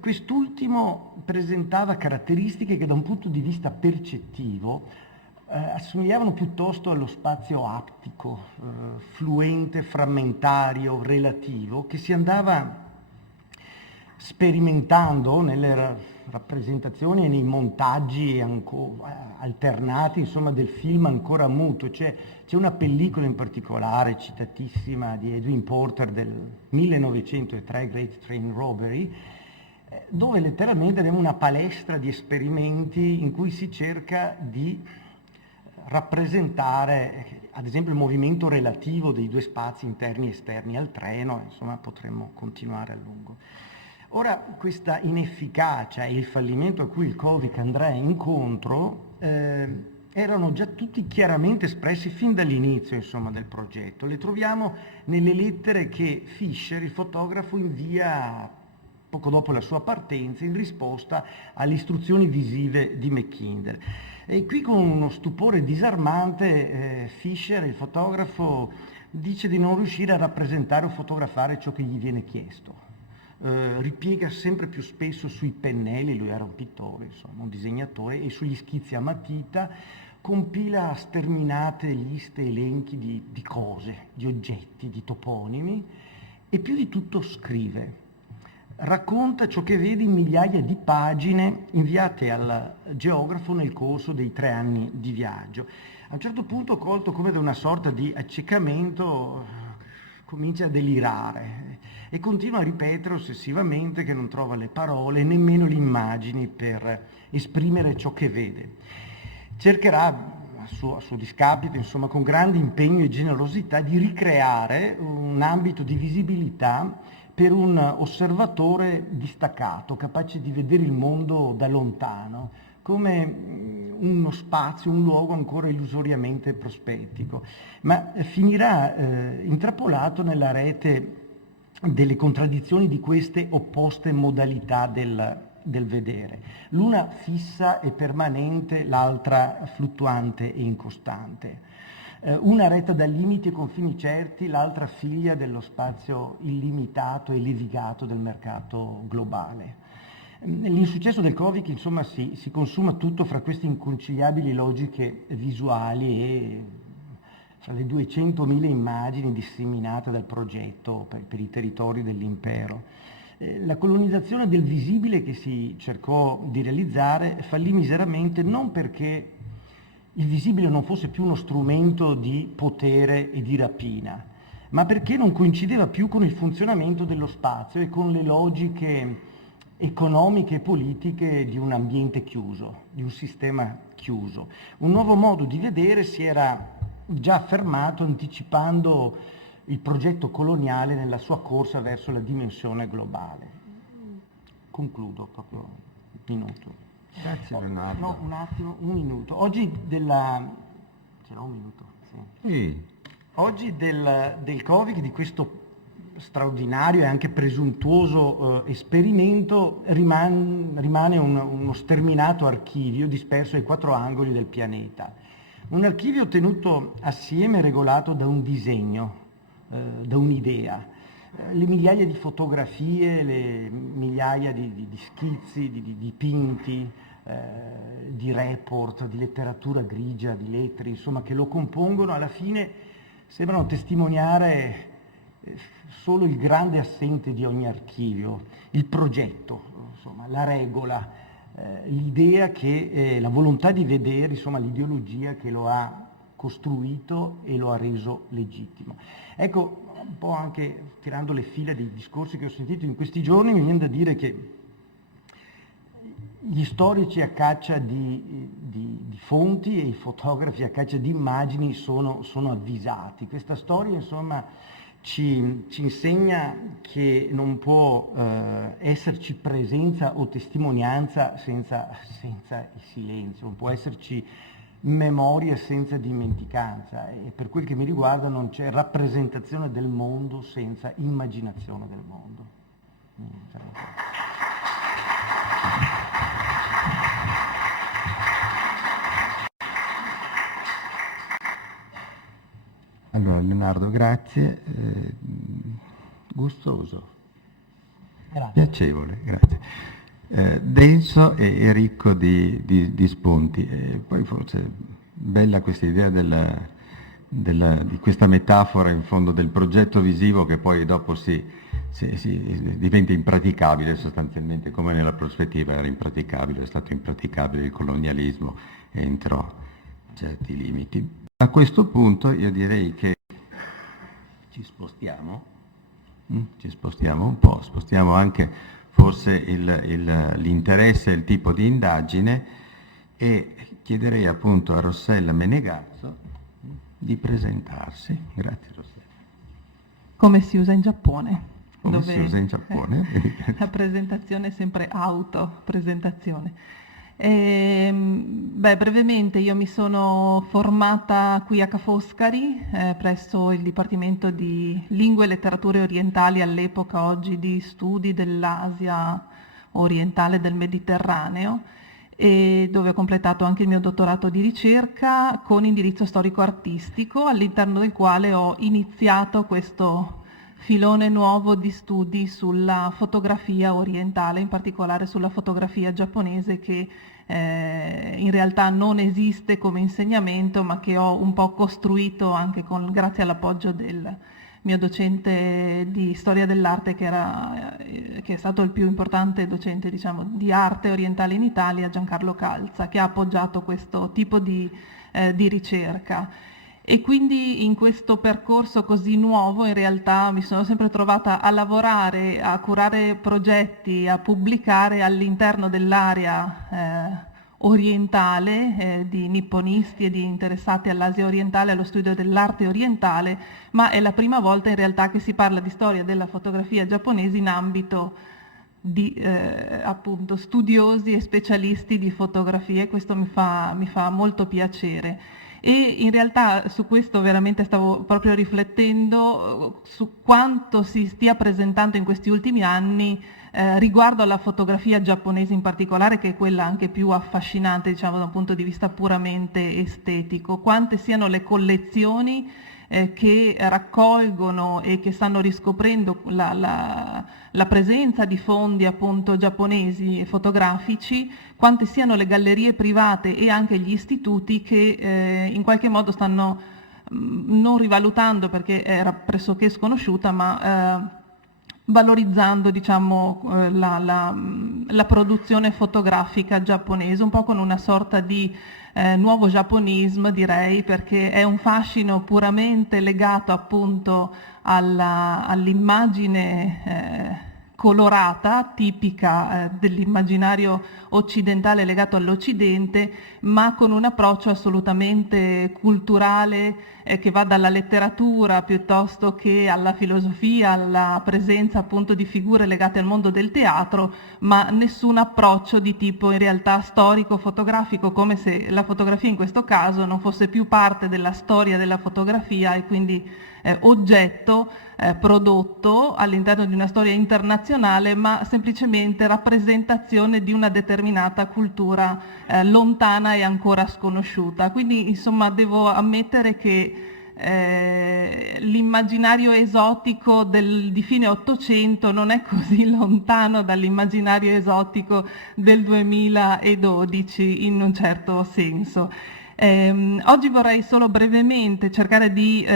Quest'ultimo presentava caratteristiche che da un punto di vista percettivo assomigliavano piuttosto allo spazio aptico, fluente, frammentario, relativo, che si andava sperimentando nelle rappresentazioni e nei montaggi alternati, insomma, del film ancora muto. C'è una pellicola in particolare citatissima di Edwin Porter del 1903, Great Train Robbery, dove letteralmente abbiamo una palestra di esperimenti in cui si cerca di rappresentare, ad esempio, il movimento relativo dei due spazi interni e esterni al treno, insomma potremmo continuare a lungo. Ora, questa inefficacia e il fallimento a cui il Covic andrà incontro erano già tutti chiaramente espressi fin dall'inizio, insomma, del progetto. Le troviamo nelle lettere che Fisher, il fotografo, invia poco dopo la sua partenza in risposta alle istruzioni visive di Mackinder. E qui, con uno stupore disarmante, Fisher, il fotografo, dice di non riuscire a rappresentare o fotografare ciò che gli viene chiesto. Ripiega sempre più spesso sui pennelli, lui era un pittore, insomma, un disegnatore, e sugli schizzi a matita, compila sterminate liste, elenchi di cose, di oggetti, di toponimi, e più di tutto scrive. Racconta ciò che vede in migliaia di pagine inviate al geografo nel corso dei 3 anni di viaggio. A un certo punto, colto come da una sorta di accecamento, comincia a delirare e continua a ripetere ossessivamente che non trova le parole, nemmeno le immagini per esprimere ciò che vede. Cercherà, a suo discapito, insomma, con grande impegno e generosità, di ricreare un ambito di visibilità per un osservatore distaccato, capace di vedere il mondo da lontano, come uno spazio, un luogo ancora illusoriamente prospettico, ma finirà intrappolato nella rete delle contraddizioni di queste opposte modalità del vedere, l'una fissa e permanente, l'altra fluttuante e incostante. Una retta da limiti e confini certi, l'altra figlia dello spazio illimitato e levigato del mercato globale. L'insuccesso del Covic, insomma, si consuma tutto fra queste inconciliabili logiche visuali e fra le 200.000 immagini disseminate dal progetto per i territori dell'impero. La colonizzazione del visibile che si cercò di realizzare fallì miseramente, non perché il visibile non fosse più uno strumento di potere e di rapina, ma perché non coincideva più con il funzionamento dello spazio e con le logiche economiche e politiche di un ambiente chiuso, di un sistema chiuso. Un nuovo modo di vedere si era già affermato anticipando il progetto coloniale nella sua corsa verso la dimensione globale. Concludo proprio un minuto. Grazie Leonardo. No, un attimo, un minuto. Oggi c'era un minuto? Sì. Sì. Oggi del Covic, di questo straordinario e anche presuntuoso esperimento, rimane uno sterminato archivio disperso ai 4 angoli del pianeta. Un archivio tenuto assieme e regolato da un disegno, da un'idea. Le migliaia di fotografie, le migliaia di schizzi, di dipinti, di report, di letteratura grigia, di lettere, insomma, che lo compongono, alla fine sembrano testimoniare solo il grande assente di ogni archivio, il progetto, insomma, la regola, l'idea che, la volontà di vedere, insomma, l'ideologia che lo ha costruito e lo ha reso legittimo. Ecco, un po' anche tirando le fila dei discorsi che ho sentito in questi giorni, mi viene da dire che gli storici a caccia di fonti e i fotografi a caccia di immagini sono avvisati. Questa storia, insomma, ci insegna che non può esserci presenza o testimonianza senza il silenzio, non può esserci memoria senza dimenticanza, e per quel che mi riguarda non c'è rappresentazione del mondo senza immaginazione del mondo. Allora, Leonardo, grazie. Gustoso. Grazie. Piacevole, grazie. Denso e ricco di spunti. E poi forse bella questa idea di questa metafora in fondo del progetto visivo che poi dopo si diventa impraticabile sostanzialmente, come nella prospettiva era impraticabile, è stato impraticabile il colonialismo entro certi limiti. A questo punto io direi che ci spostiamo un po', spostiamo anche forse l'interesse e il tipo di indagine, e chiederei appunto a Rossella Menegazzo di presentarsi. Grazie Rossella. Come si usa in Giappone. Come si usa in Giappone. La presentazione è sempre autopresentazione. Brevemente, io mi sono formata qui a Ca' Foscari presso il Dipartimento di Lingue e Letterature Orientali, all'epoca, oggi di Studi dell'Asia orientale e del Mediterraneo, e dove ho completato anche il mio dottorato di ricerca con indirizzo storico-artistico, all'interno del quale ho iniziato questo filone nuovo di studi sulla fotografia orientale, in particolare sulla fotografia giapponese, che in realtà non esiste come insegnamento, ma che ho un po' costruito anche grazie all'appoggio del mio docente di storia dell'arte, che è stato il più importante docente, diciamo, di arte orientale in Italia, Giancarlo Calza, che ha appoggiato questo tipo di ricerca. E quindi in questo percorso così nuovo in realtà mi sono sempre trovata a lavorare, a curare progetti, a pubblicare all'interno dell'area orientale di nipponisti e di interessati all'Asia orientale, allo studio dell'arte orientale, ma è la prima volta in realtà che si parla di storia della fotografia giapponese in ambito di appunto studiosi e specialisti di fotografia, e questo mi fa molto piacere. E in realtà su questo veramente stavo proprio riflettendo su quanto si stia presentando in questi ultimi anni riguardo alla fotografia giapponese in particolare, che è quella anche più affascinante, diciamo, da un punto di vista puramente estetico, quante siano le collezioni che raccolgono e che stanno riscoprendo la presenza di fondi appunto giapponesi e fotografici, quante siano le gallerie private e anche gli istituti che in qualche modo stanno non rivalutando, perché era pressoché sconosciuta, ma valorizzando, diciamo, la produzione fotografica giapponese, un po' con una sorta di nuovo giapponismo, direi, perché è un fascino puramente legato appunto all'immagine colorata, tipica dell'immaginario occidentale legato all'Occidente, ma con un approccio assolutamente culturale che va dalla letteratura piuttosto che alla filosofia, alla presenza appunto di figure legate al mondo del teatro, ma nessun approccio di tipo in realtà storico-fotografico, come se la fotografia in questo caso non fosse più parte della storia della fotografia e quindi oggetto prodotto all'interno di una storia internazionale, ma semplicemente rappresentazione di una determinata cultura lontana e ancora sconosciuta. Quindi insomma devo ammettere che l'immaginario esotico di fine Ottocento non è così lontano dall'immaginario esotico del 2012 in un certo senso. Oggi vorrei solo brevemente cercare di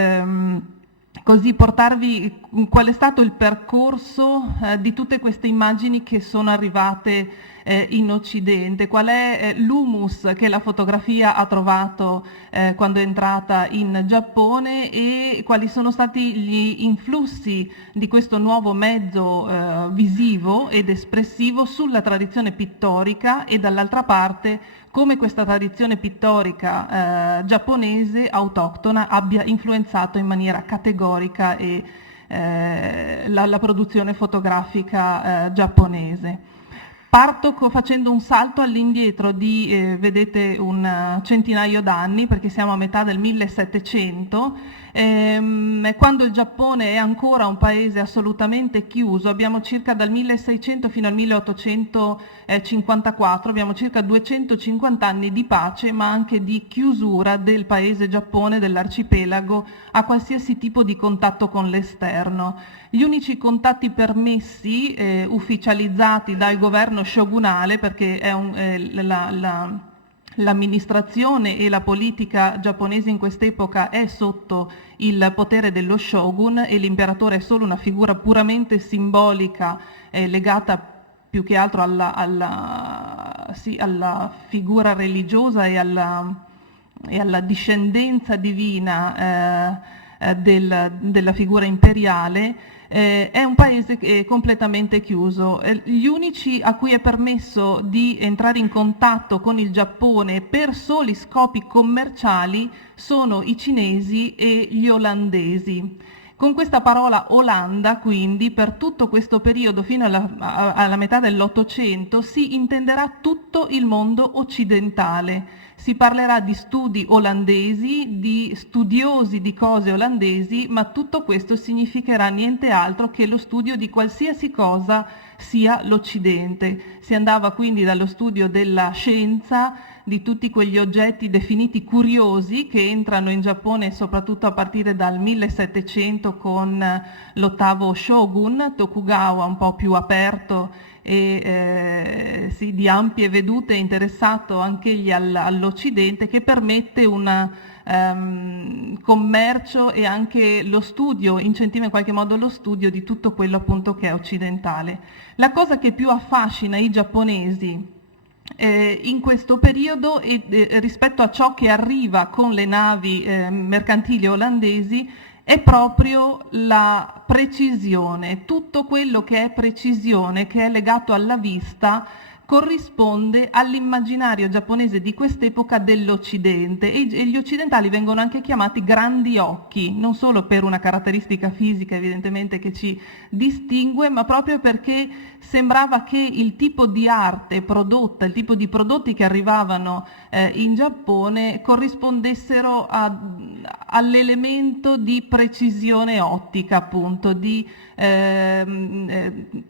così portarvi qual è stato il percorso di tutte queste immagini che sono arrivate in Occidente, qual è l'humus che la fotografia ha trovato quando è entrata in Giappone e quali sono stati gli influssi di questo nuovo mezzo visivo ed espressivo sulla tradizione pittorica e dall'altra parte come questa tradizione pittorica giapponese autoctona abbia influenzato in maniera categorica la produzione fotografica giapponese. Parto facendo un salto all'indietro di, vedete, un centinaio d'anni, perché siamo a metà del 1700, quando il Giappone è ancora un paese assolutamente chiuso. Abbiamo circa dal 1600 fino al 1854, abbiamo circa 250 anni di pace, ma anche di chiusura del paese Giappone, dell'arcipelago, a qualsiasi tipo di contatto con l'esterno. Gli unici contatti permessi, ufficializzati dal governo shogunale, perché è l'amministrazione e la politica giapponese in quest'epoca è sotto il potere dello shogun e l'imperatore è solo una figura puramente simbolica, legata più che altro alla figura religiosa e alla discendenza divina della figura imperiale. È un paese completamente chiuso. Gli unici a cui è permesso di entrare in contatto con il Giappone per soli scopi commerciali sono i cinesi e gli olandesi. Con questa parola Olanda, quindi, per tutto questo periodo fino alla metà dell'Ottocento si intenderà tutto il mondo occidentale. Si parlerà di studi olandesi, di studiosi di cose olandesi, ma tutto questo significherà niente altro che lo studio di qualsiasi cosa sia l'Occidente. Si andava quindi dallo studio della scienza, di tutti quegli oggetti definiti curiosi che entrano in Giappone soprattutto a partire dal 1700 con l'ottavo shogun, Tokugawa, un po' più aperto e sì, di ampie vedute, interessato anch'egli all'Occidente, che permette un commercio e anche lo studio, incentiva in qualche modo lo studio di tutto quello appunto che è occidentale. La cosa che più affascina i giapponesi in questo periodo rispetto a ciò che arriva con le navi mercantili olandesi è proprio la precisione. Tutto quello che è precisione, che è legato alla vista, corrisponde all'immaginario giapponese di quest'epoca dell'Occidente e gli occidentali vengono anche chiamati grandi occhi, non solo per una caratteristica fisica evidentemente che ci distingue, ma proprio perché sembrava che il tipo di arte prodotta, il tipo di prodotti che arrivavano in Giappone corrispondessero all'elemento di precisione ottica, appunto, di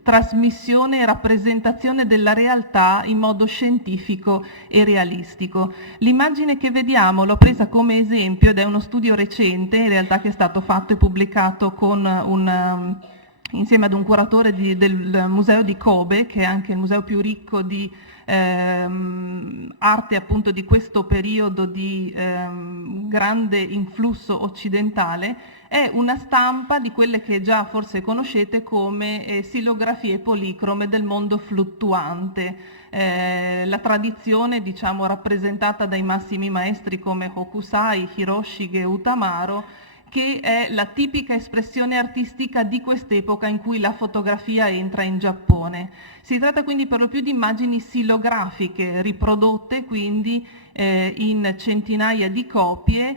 trasmissione e rappresentazione della realtà in modo scientifico e realistico. L'immagine che vediamo l'ho presa come esempio ed è uno studio recente, in realtà, che è stato fatto e pubblicato con insieme ad un curatore del museo di Kobe, che è anche il museo più ricco di arte appunto di questo periodo di grande influsso occidentale. È una stampa di quelle che già forse conoscete come silografie policrome del mondo fluttuante, la tradizione, diciamo, rappresentata dai massimi maestri come Hokusai, Hiroshige e Utamaro, che è la tipica espressione artistica di quest'epoca in cui la fotografia entra in Giappone. Si tratta quindi per lo più di immagini silografiche, riprodotte quindi in centinaia di copie,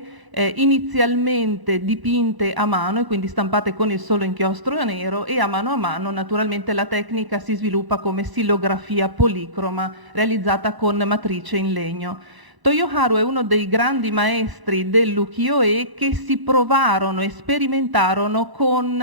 inizialmente dipinte a mano e quindi stampate con il solo inchiostro nero, e a mano naturalmente la tecnica si sviluppa come silografia policroma realizzata con matrice in legno. Toyoharu è uno dei grandi maestri dell'ukiyo-e che si provarono e sperimentarono con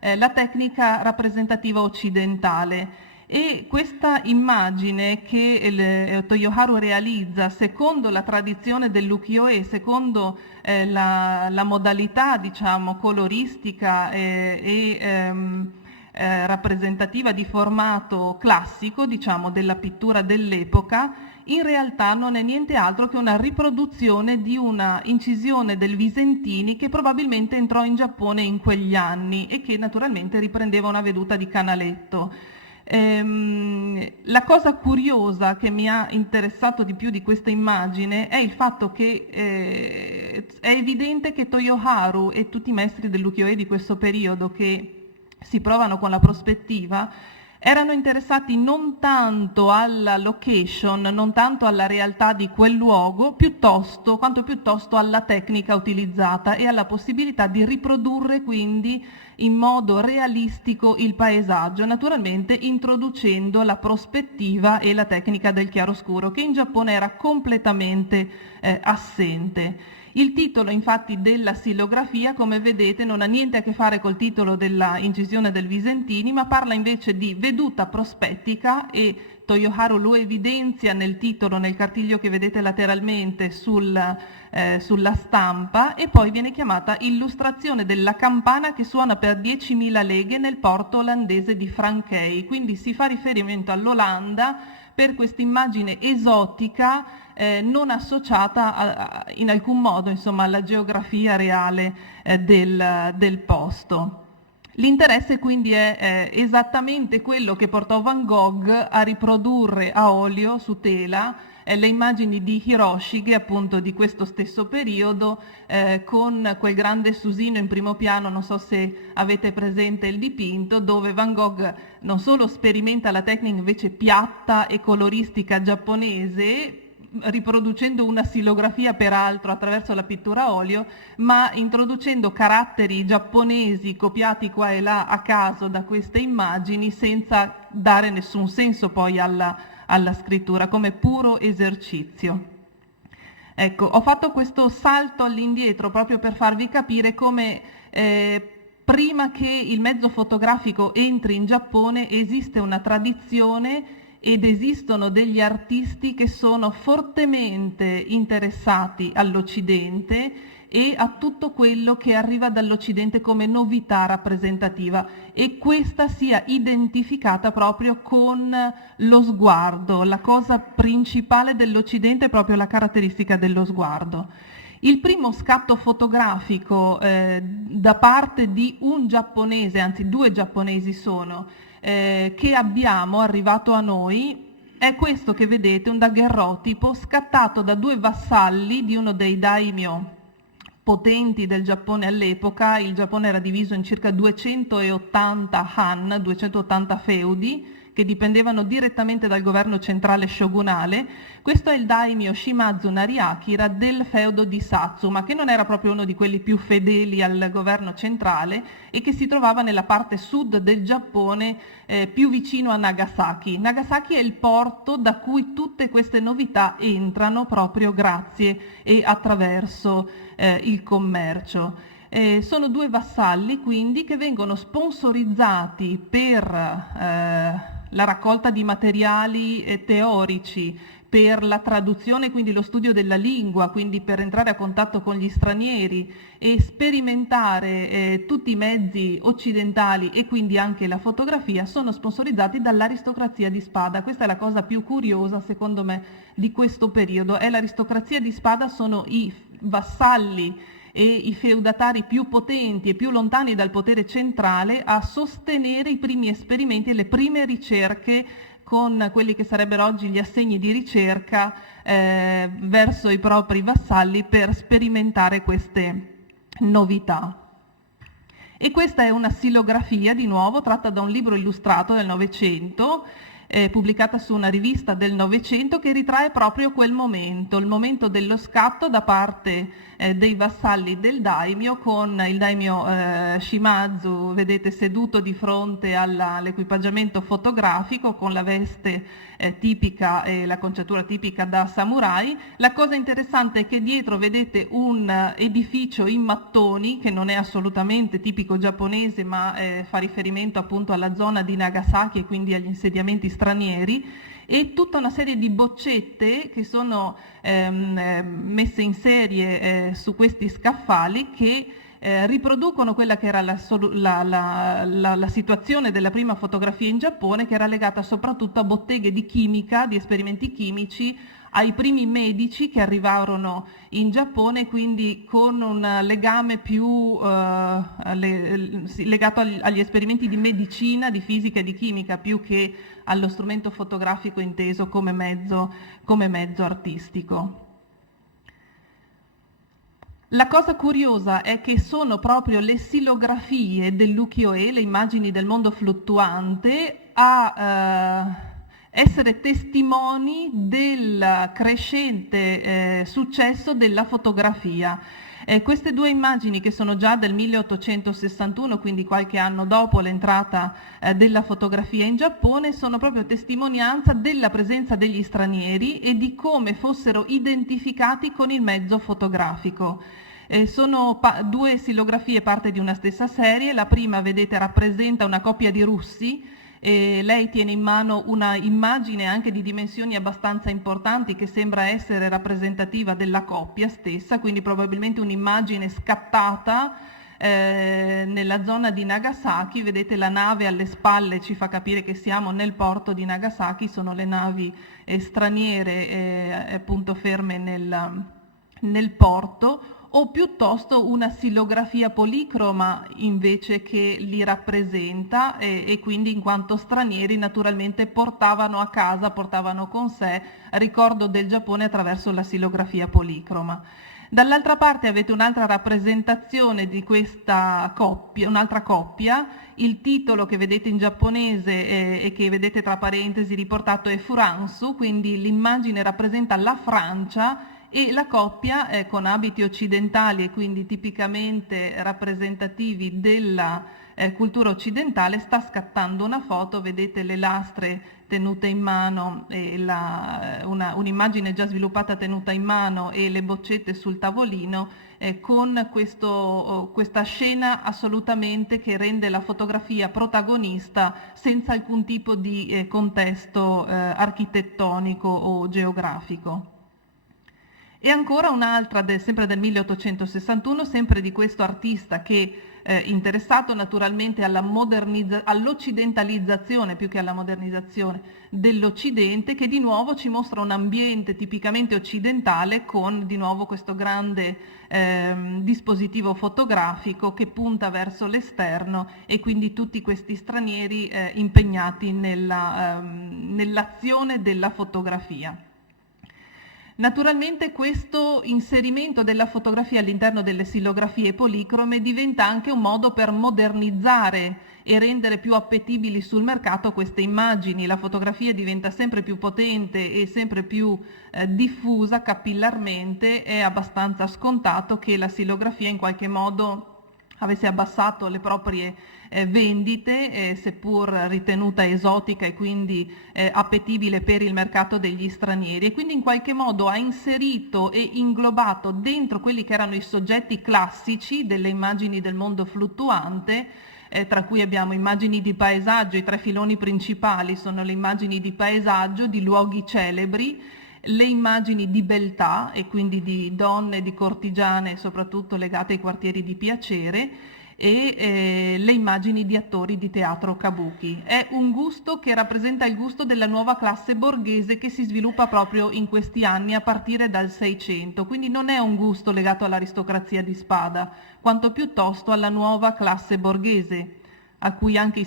la tecnica rappresentativa occidentale, e questa immagine che Toyoharu realizza secondo la tradizione dell'ukiyo-e, secondo la modalità, diciamo, coloristica rappresentativa di formato classico, diciamo, della pittura dell'epoca, in realtà non è niente altro che una riproduzione di una incisione del Visentini che probabilmente entrò in Giappone in quegli anni e che naturalmente riprendeva una veduta di canaletto. La cosa curiosa che mi ha interessato di più di questa immagine è il fatto che è evidente che Toyoharu e tutti i maestri dell'ukiyo-e di questo periodo che si provano con la prospettiva erano interessati non tanto alla location, non tanto alla realtà di quel luogo, quanto piuttosto alla tecnica utilizzata e alla possibilità di riprodurre quindi in modo realistico il paesaggio, naturalmente introducendo la prospettiva e la tecnica del chiaroscuro, che in Giappone era completamente assente. Il titolo infatti della xilografia, come vedete, non ha niente a che fare col titolo della incisione del Visentini, ma parla invece di veduta prospettica, e Toyoharu lo evidenzia nel titolo, nel cartiglio che vedete lateralmente sulla stampa, e poi viene chiamata illustrazione della campana che suona per 10.000 leghe nel porto olandese di Frankei. Quindi si fa riferimento all'Olanda per questa immagine esotica non associata in alcun modo, insomma, alla geografia reale del posto. L'interesse quindi è esattamente quello che portò Van Gogh a riprodurre a olio su tela le immagini di Hiroshige, appunto di questo stesso periodo, con quel grande susino in primo piano. Non so se avete presente il dipinto, dove Van Gogh non solo sperimenta la tecnica invece piatta e coloristica giapponese, riproducendo una xilografia peraltro attraverso la pittura a olio, ma introducendo caratteri giapponesi copiati qua e là a caso da queste immagini, senza dare nessun senso poi alla scrittura, come puro esercizio. Ecco, ho fatto questo salto all'indietro proprio per farvi capire come prima che il mezzo fotografico entri in Giappone esiste una tradizione ed esistono degli artisti che sono fortemente interessati all'Occidente e a tutto quello che arriva dall'Occidente come novità rappresentativa, e questa sia identificata proprio con lo sguardo. La cosa principale dell'Occidente è proprio la caratteristica dello sguardo. Il primo scatto fotografico da parte di un giapponese, anzi 2 giapponesi sono, che abbiamo arrivato a noi, è questo che vedete, un daguerrotipo scattato da 2 vassalli di uno dei daimyo potenti del Giappone all'epoca. Il Giappone era diviso in circa 280 han, 280 feudi, che dipendevano direttamente dal governo centrale shogunale. Questo è il daimyo Shimazu Nariakira del feudo di Satsuma, che non era proprio uno di quelli più fedeli al governo centrale e che si trovava nella parte sud del Giappone, più vicino a Nagasaki. Nagasaki è il porto da cui tutte queste novità entrano proprio grazie e attraverso il commercio. Sono 2 vassalli quindi che vengono sponsorizzati per la raccolta di materiali teorici, per la traduzione, quindi lo studio della lingua, quindi per entrare a contatto con gli stranieri e sperimentare tutti i mezzi occidentali e quindi anche la fotografia, sono sponsorizzati dall'aristocrazia di spada. Questa è la cosa più curiosa, secondo me, di questo periodo. È l'aristocrazia di spada, sono i vassalli e i feudatari più potenti e più lontani dal potere centrale a sostenere i primi esperimenti e le prime ricerche con quelli che sarebbero oggi gli assegni di ricerca verso i propri vassalli per sperimentare queste novità. E questa è una xilografia, di nuovo, tratta da un libro illustrato del Novecento, pubblicata su una rivista del Novecento, che ritrae proprio quel momento, il momento dello scatto da parte dei vassalli del daimyo, con il daimyo Shimazu, vedete, seduto di fronte all'equipaggiamento fotografico con la veste tipica e la conciatura tipica da samurai. La cosa interessante è che dietro vedete un edificio in mattoni, che non è assolutamente tipico giapponese, ma fa riferimento appunto alla zona di Nagasaki e quindi agli insediamenti stranieri, e tutta una serie di boccette che sono messe in serie su questi scaffali, che riproducono quella che era la situazione della prima fotografia in Giappone, che era legata soprattutto a botteghe di chimica, di esperimenti chimici, ai primi medici che arrivarono in Giappone, quindi con un legame più legato agli esperimenti di medicina, di fisica e di chimica, più che allo strumento fotografico inteso come mezzo artistico. La cosa curiosa è che sono proprio le silografie dell'ukiyo-e, le immagini del mondo fluttuante, a essere testimoni del crescente successo della fotografia. Queste due immagini, che sono già del 1861, quindi qualche anno dopo l'entrata della fotografia in Giappone, sono proprio testimonianza della presenza degli stranieri e di come fossero identificati con il mezzo fotografico. Sono due silografie, parte di una stessa serie. La prima, vedete, rappresenta una coppia di russi. Lei tiene in mano una immagine anche di dimensioni abbastanza importanti, che sembra essere rappresentativa della coppia stessa, quindi probabilmente un'immagine scattata nella zona di Nagasaki. Vedete la nave alle spalle, ci fa capire che siamo nel porto di Nagasaki, sono le navi straniere appunto ferme nel porto, o piuttosto una silografia policroma invece che li rappresenta, e quindi in quanto stranieri naturalmente portavano a casa, portavano con sé ricordo del Giappone attraverso la silografia policroma. Dall'altra parte avete un'altra rappresentazione di questa coppia, un'altra coppia. Il titolo che vedete in giapponese e che vedete tra parentesi riportato è Furansu, quindi l'immagine rappresenta la Francia, e la coppia con abiti occidentali e quindi tipicamente rappresentativi della cultura occidentale sta scattando una foto. Vedete le lastre tenute in mano, un'immagine già sviluppata tenuta in mano, e le boccette sul tavolino, con questa scena assolutamente che rende la fotografia protagonista senza alcun tipo di contesto architettonico o geografico. E ancora un'altra, sempre del 1861, sempre di questo artista che interessato naturalmente all'occidentalizzazione più che alla modernizzazione dell'Occidente, che di nuovo ci mostra un ambiente tipicamente occidentale con di nuovo questo grande dispositivo fotografico che punta verso l'esterno, e quindi tutti questi stranieri impegnati nell'azione della fotografia. Naturalmente questo inserimento della fotografia all'interno delle silografie policrome diventa anche un modo per modernizzare e rendere più appetibili sul mercato queste immagini. La fotografia diventa sempre più potente e sempre più diffusa capillarmente. È abbastanza scontato che la silografia in qualche modo avesse abbassato le proprie vendite, seppur ritenuta esotica e quindi appetibile per il mercato degli stranieri, e quindi in qualche modo ha inserito e inglobato dentro quelli che erano i soggetti classici delle immagini del mondo fluttuante, tra cui abbiamo immagini di paesaggio. I tre filoni principali sono le immagini di paesaggio, di luoghi celebri, le immagini di beltà e quindi di donne, di cortigiane, soprattutto legate ai quartieri di piacere, e le immagini di attori di teatro kabuki. È un gusto che rappresenta il gusto della nuova classe borghese che si sviluppa proprio in questi anni a partire dal Seicento, quindi non è un gusto legato all'aristocrazia di spada, quanto piuttosto alla nuova classe borghese, di cui anche i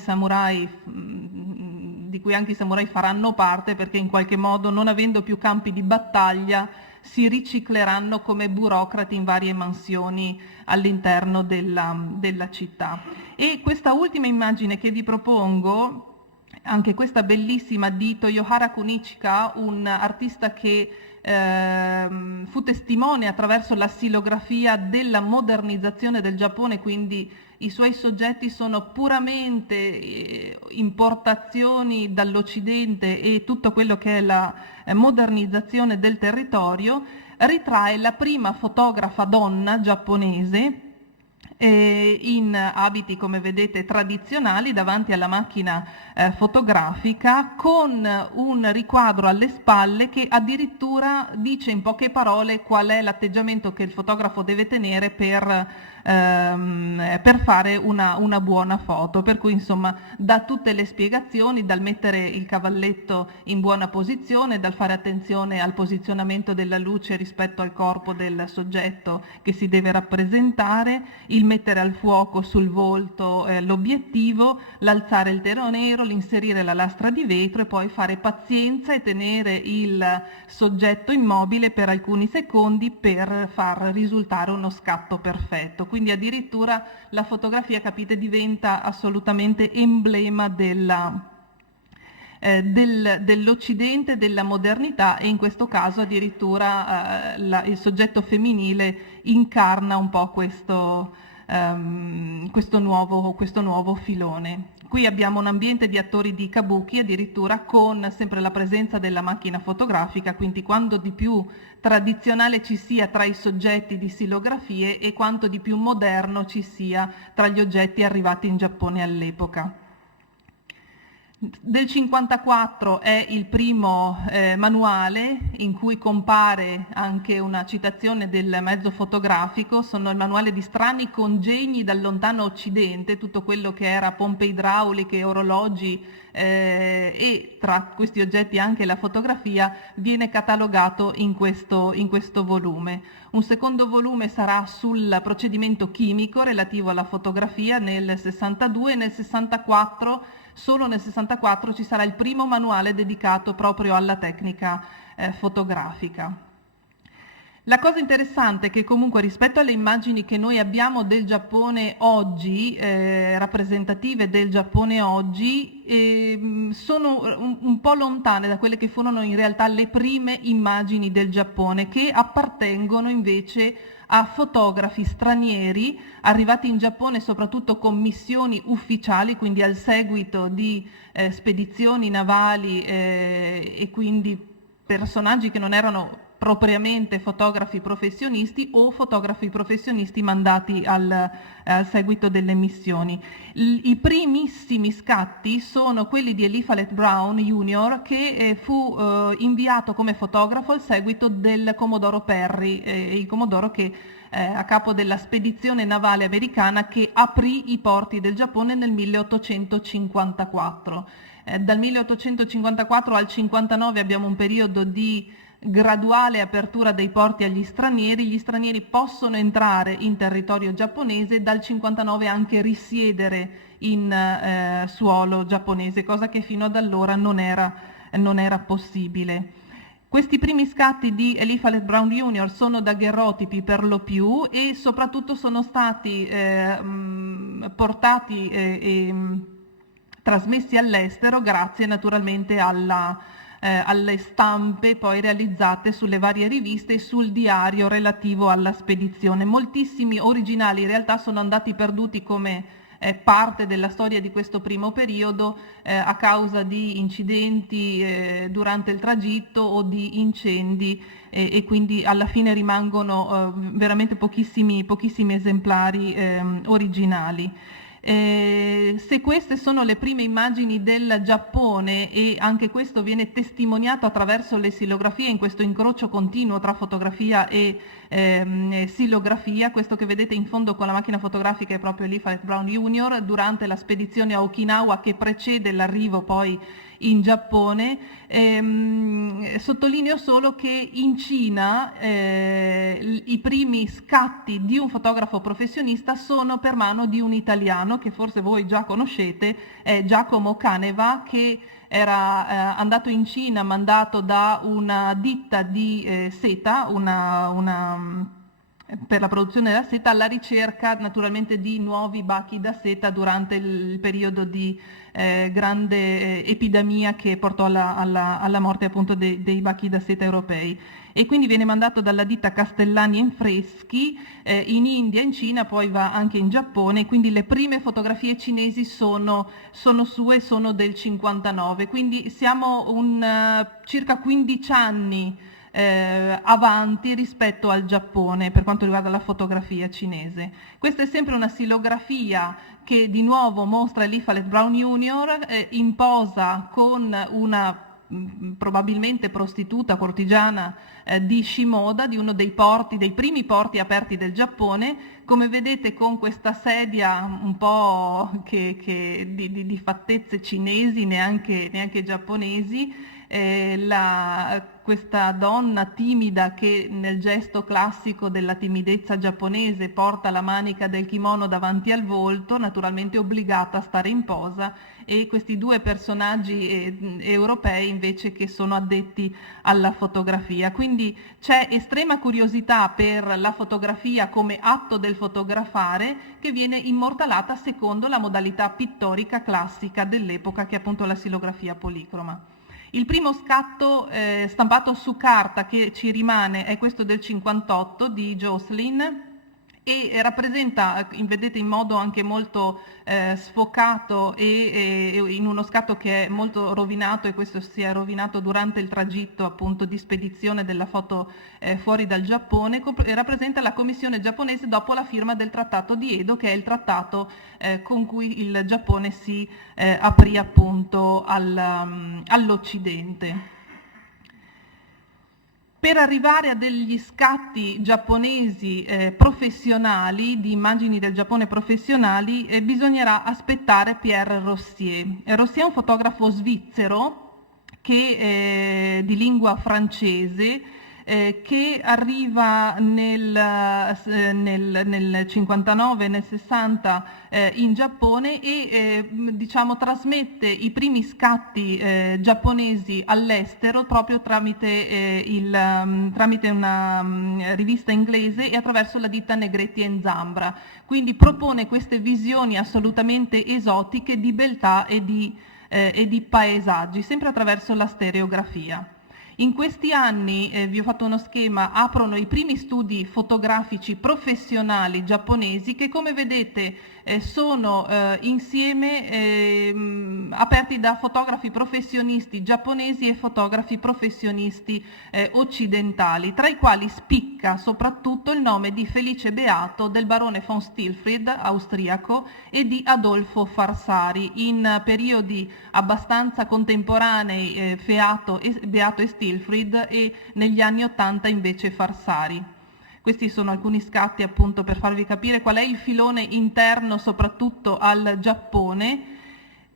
samurai faranno parte, perché in qualche modo, non avendo più campi di battaglia, si ricicleranno come burocrati in varie mansioni all'interno della città. E questa ultima immagine che vi propongo, anche questa bellissima, di Toyohara Kunichika, un artista che fu testimone attraverso la silografia della modernizzazione del Giappone, quindi i suoi soggetti sono puramente importazioni dall'Occidente e tutto quello che è la modernizzazione del territorio. Ritrae la prima fotografa donna giapponese in abiti, come vedete, tradizionali, davanti alla macchina fotografica, con un riquadro alle spalle che addirittura dice in poche parole qual è l'atteggiamento che il fotografo deve tenere per per fare una buona foto, per cui insomma dà tutte le spiegazioni, dal mettere il cavalletto in buona posizione, dal fare attenzione al posizionamento della luce rispetto al corpo del soggetto che si deve rappresentare, il mettere al fuoco sul volto l'obiettivo, l'alzare il telo nero, l'inserire la lastra di vetro e poi fare pazienza e tenere il soggetto immobile per alcuni secondi per far risultare uno scatto perfetto. Quindi addirittura la fotografia, capite, diventa assolutamente emblema dell'Occidente, della modernità, e in questo caso addirittura il soggetto femminile incarna un po' questo nuovo filone. Qui abbiamo un ambiente di attori di kabuki, addirittura con sempre la presenza della macchina fotografica, quindi quanto di più tradizionale ci sia tra i soggetti di silografie e quanto di più moderno ci sia tra gli oggetti arrivati in Giappone all'epoca. Del 54 è il primo manuale in cui compare anche una citazione del mezzo fotografico. Sono il manuale di strani congegni dal lontano occidente, tutto quello che era pompe idrauliche, orologi e tra questi oggetti anche la fotografia viene catalogato in questo volume. Un secondo volume sarà sul procedimento chimico relativo alla fotografia nel 62 e nel 64. Solo nel 64 ci sarà il primo manuale dedicato proprio alla tecnica fotografica. La cosa interessante è che comunque rispetto alle immagini che noi abbiamo del Giappone oggi, rappresentative del Giappone oggi, sono un po' lontane da quelle che furono in realtà le prime immagini del Giappone, che appartengono invece a fotografi stranieri arrivati in Giappone soprattutto con missioni ufficiali, quindi al seguito di spedizioni navali e quindi personaggi che non erano propriamente fotografi professionisti o fotografi professionisti mandati al seguito delle missioni. I primissimi scatti sono quelli di Eliphalet Brown Jr., che fu inviato come fotografo al seguito del Commodoro Perry, il Commodoro che a capo della spedizione navale americana che aprì i porti del Giappone nel 1854. Dal 1854 al 59 abbiamo un periodo di graduale apertura dei porti agli stranieri. Gli stranieri possono entrare in territorio giapponese, dal 59 anche risiedere in suolo giapponese, cosa che fino ad allora non era possibile. Questi primi scatti di Eliphalet Brown Jr. sono daguerrotipi per lo più e soprattutto sono stati portati e trasmessi all'estero grazie naturalmente alle stampe poi realizzate sulle varie riviste e sul diario relativo alla spedizione. Moltissimi originali in realtà sono andati perduti come parte della storia di questo primo periodo a causa di incidenti durante il tragitto o di incendi e quindi alla fine rimangono veramente pochissimi esemplari originali. Se queste sono le prime immagini del Giappone, e anche questo viene testimoniato attraverso le silografie in questo incrocio continuo tra fotografia e silografia, questo che vedete in fondo con la macchina fotografica è proprio Eliphalet Brown Jr. durante la spedizione a Okinawa che precede l'arrivo poi in Giappone. Sottolineo solo che in Cina i primi scatti di un fotografo professionista sono per mano di un italiano che forse voi già conoscete, è Giacomo Caneva, che era andato in Cina mandato da una ditta di seta, per la produzione della seta, alla ricerca naturalmente di nuovi bachi da seta durante il periodo di grande epidemia che portò alla morte appunto dei bachi da seta europei. E quindi viene mandato dalla ditta Castellani Infreschi in India, in Cina, poi va anche in Giappone, quindi le prime fotografie cinesi sono sue, sono del 59, quindi siamo circa 15 anni avanti rispetto al Giappone per quanto riguarda la fotografia cinese. Questa è sempre una silografia che di nuovo mostra Eliphalet Brown Jr. In posa con una probabilmente prostituta, cortigiana di Shimoda, di uno dei primi porti aperti del Giappone, come vedete con questa sedia un po' di fattezze cinesi, neanche giapponesi. Questa donna timida che nel gesto classico della timidezza giapponese porta la manica del kimono davanti al volto, naturalmente obbligata a stare in posa, e questi due personaggi europei invece che sono addetti alla fotografia. Quindi c'è estrema curiosità per la fotografia come atto del fotografare, che viene immortalata secondo la modalità pittorica classica dell'epoca, che è appunto la xilografia policroma. Il primo scatto stampato su carta che ci rimane è questo del 58 di Jocelyn, e rappresenta, vedete, in modo anche molto sfocato e in uno scatto che è molto rovinato, e questo si è rovinato durante il tragitto appunto di spedizione della foto fuori dal Giappone, rappresenta la commissione giapponese dopo la firma del Trattato di Edo, che è il trattato con cui il Giappone si aprì appunto all'Occidente. Per arrivare a degli scatti giapponesi professionali, di immagini del Giappone professionali, bisognerà aspettare Pierre Rossier. Rossier è un fotografo svizzero di lingua francese, che arriva nel 59, nel 60 in Giappone, e diciamo trasmette i primi scatti giapponesi all'estero proprio tramite una rivista inglese e attraverso la ditta Negretti & Zambra. Quindi propone queste visioni assolutamente esotiche di beltà e di paesaggi, sempre attraverso la stereografia. In questi anni, vi ho fatto uno schema, aprono i primi studi fotografici professionali giapponesi, che come vedete sono insieme aperti da fotografi professionisti giapponesi e fotografi professionisti occidentali, tra i quali spicca soprattutto il nome di Felice Beato, del barone von Stilfried, austriaco, e di Adolfo Farsari, in periodi abbastanza contemporanei, Beato e Stilfried, e negli anni '80 invece Farsari. Questi sono alcuni scatti appunto per farvi capire qual è il filone interno soprattutto al Giappone,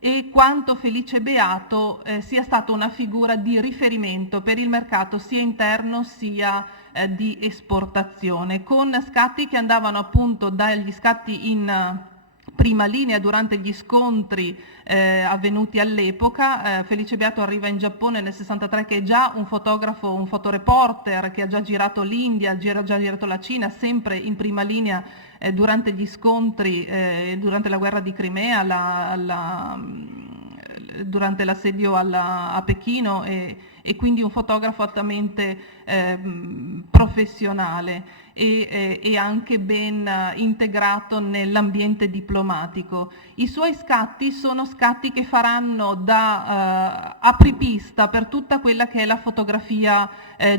e quanto Felice Beato sia stata una figura di riferimento per il mercato sia interno sia di esportazione, con scatti che andavano appunto dagli scatti in prima linea durante gli scontri avvenuti all'epoca. Felice Beato arriva in Giappone nel 63, che è già un fotografo, un fotoreporter che ha già girato l'India, ha già girato la Cina, sempre in prima linea durante gli scontri, durante la guerra di Crimea, durante l'assedio a Pechino, e quindi un fotografo altamente professionale e anche ben integrato nell'ambiente diplomatico. I suoi scatti sono scatti che faranno da apripista per tutta quella che è la fotografia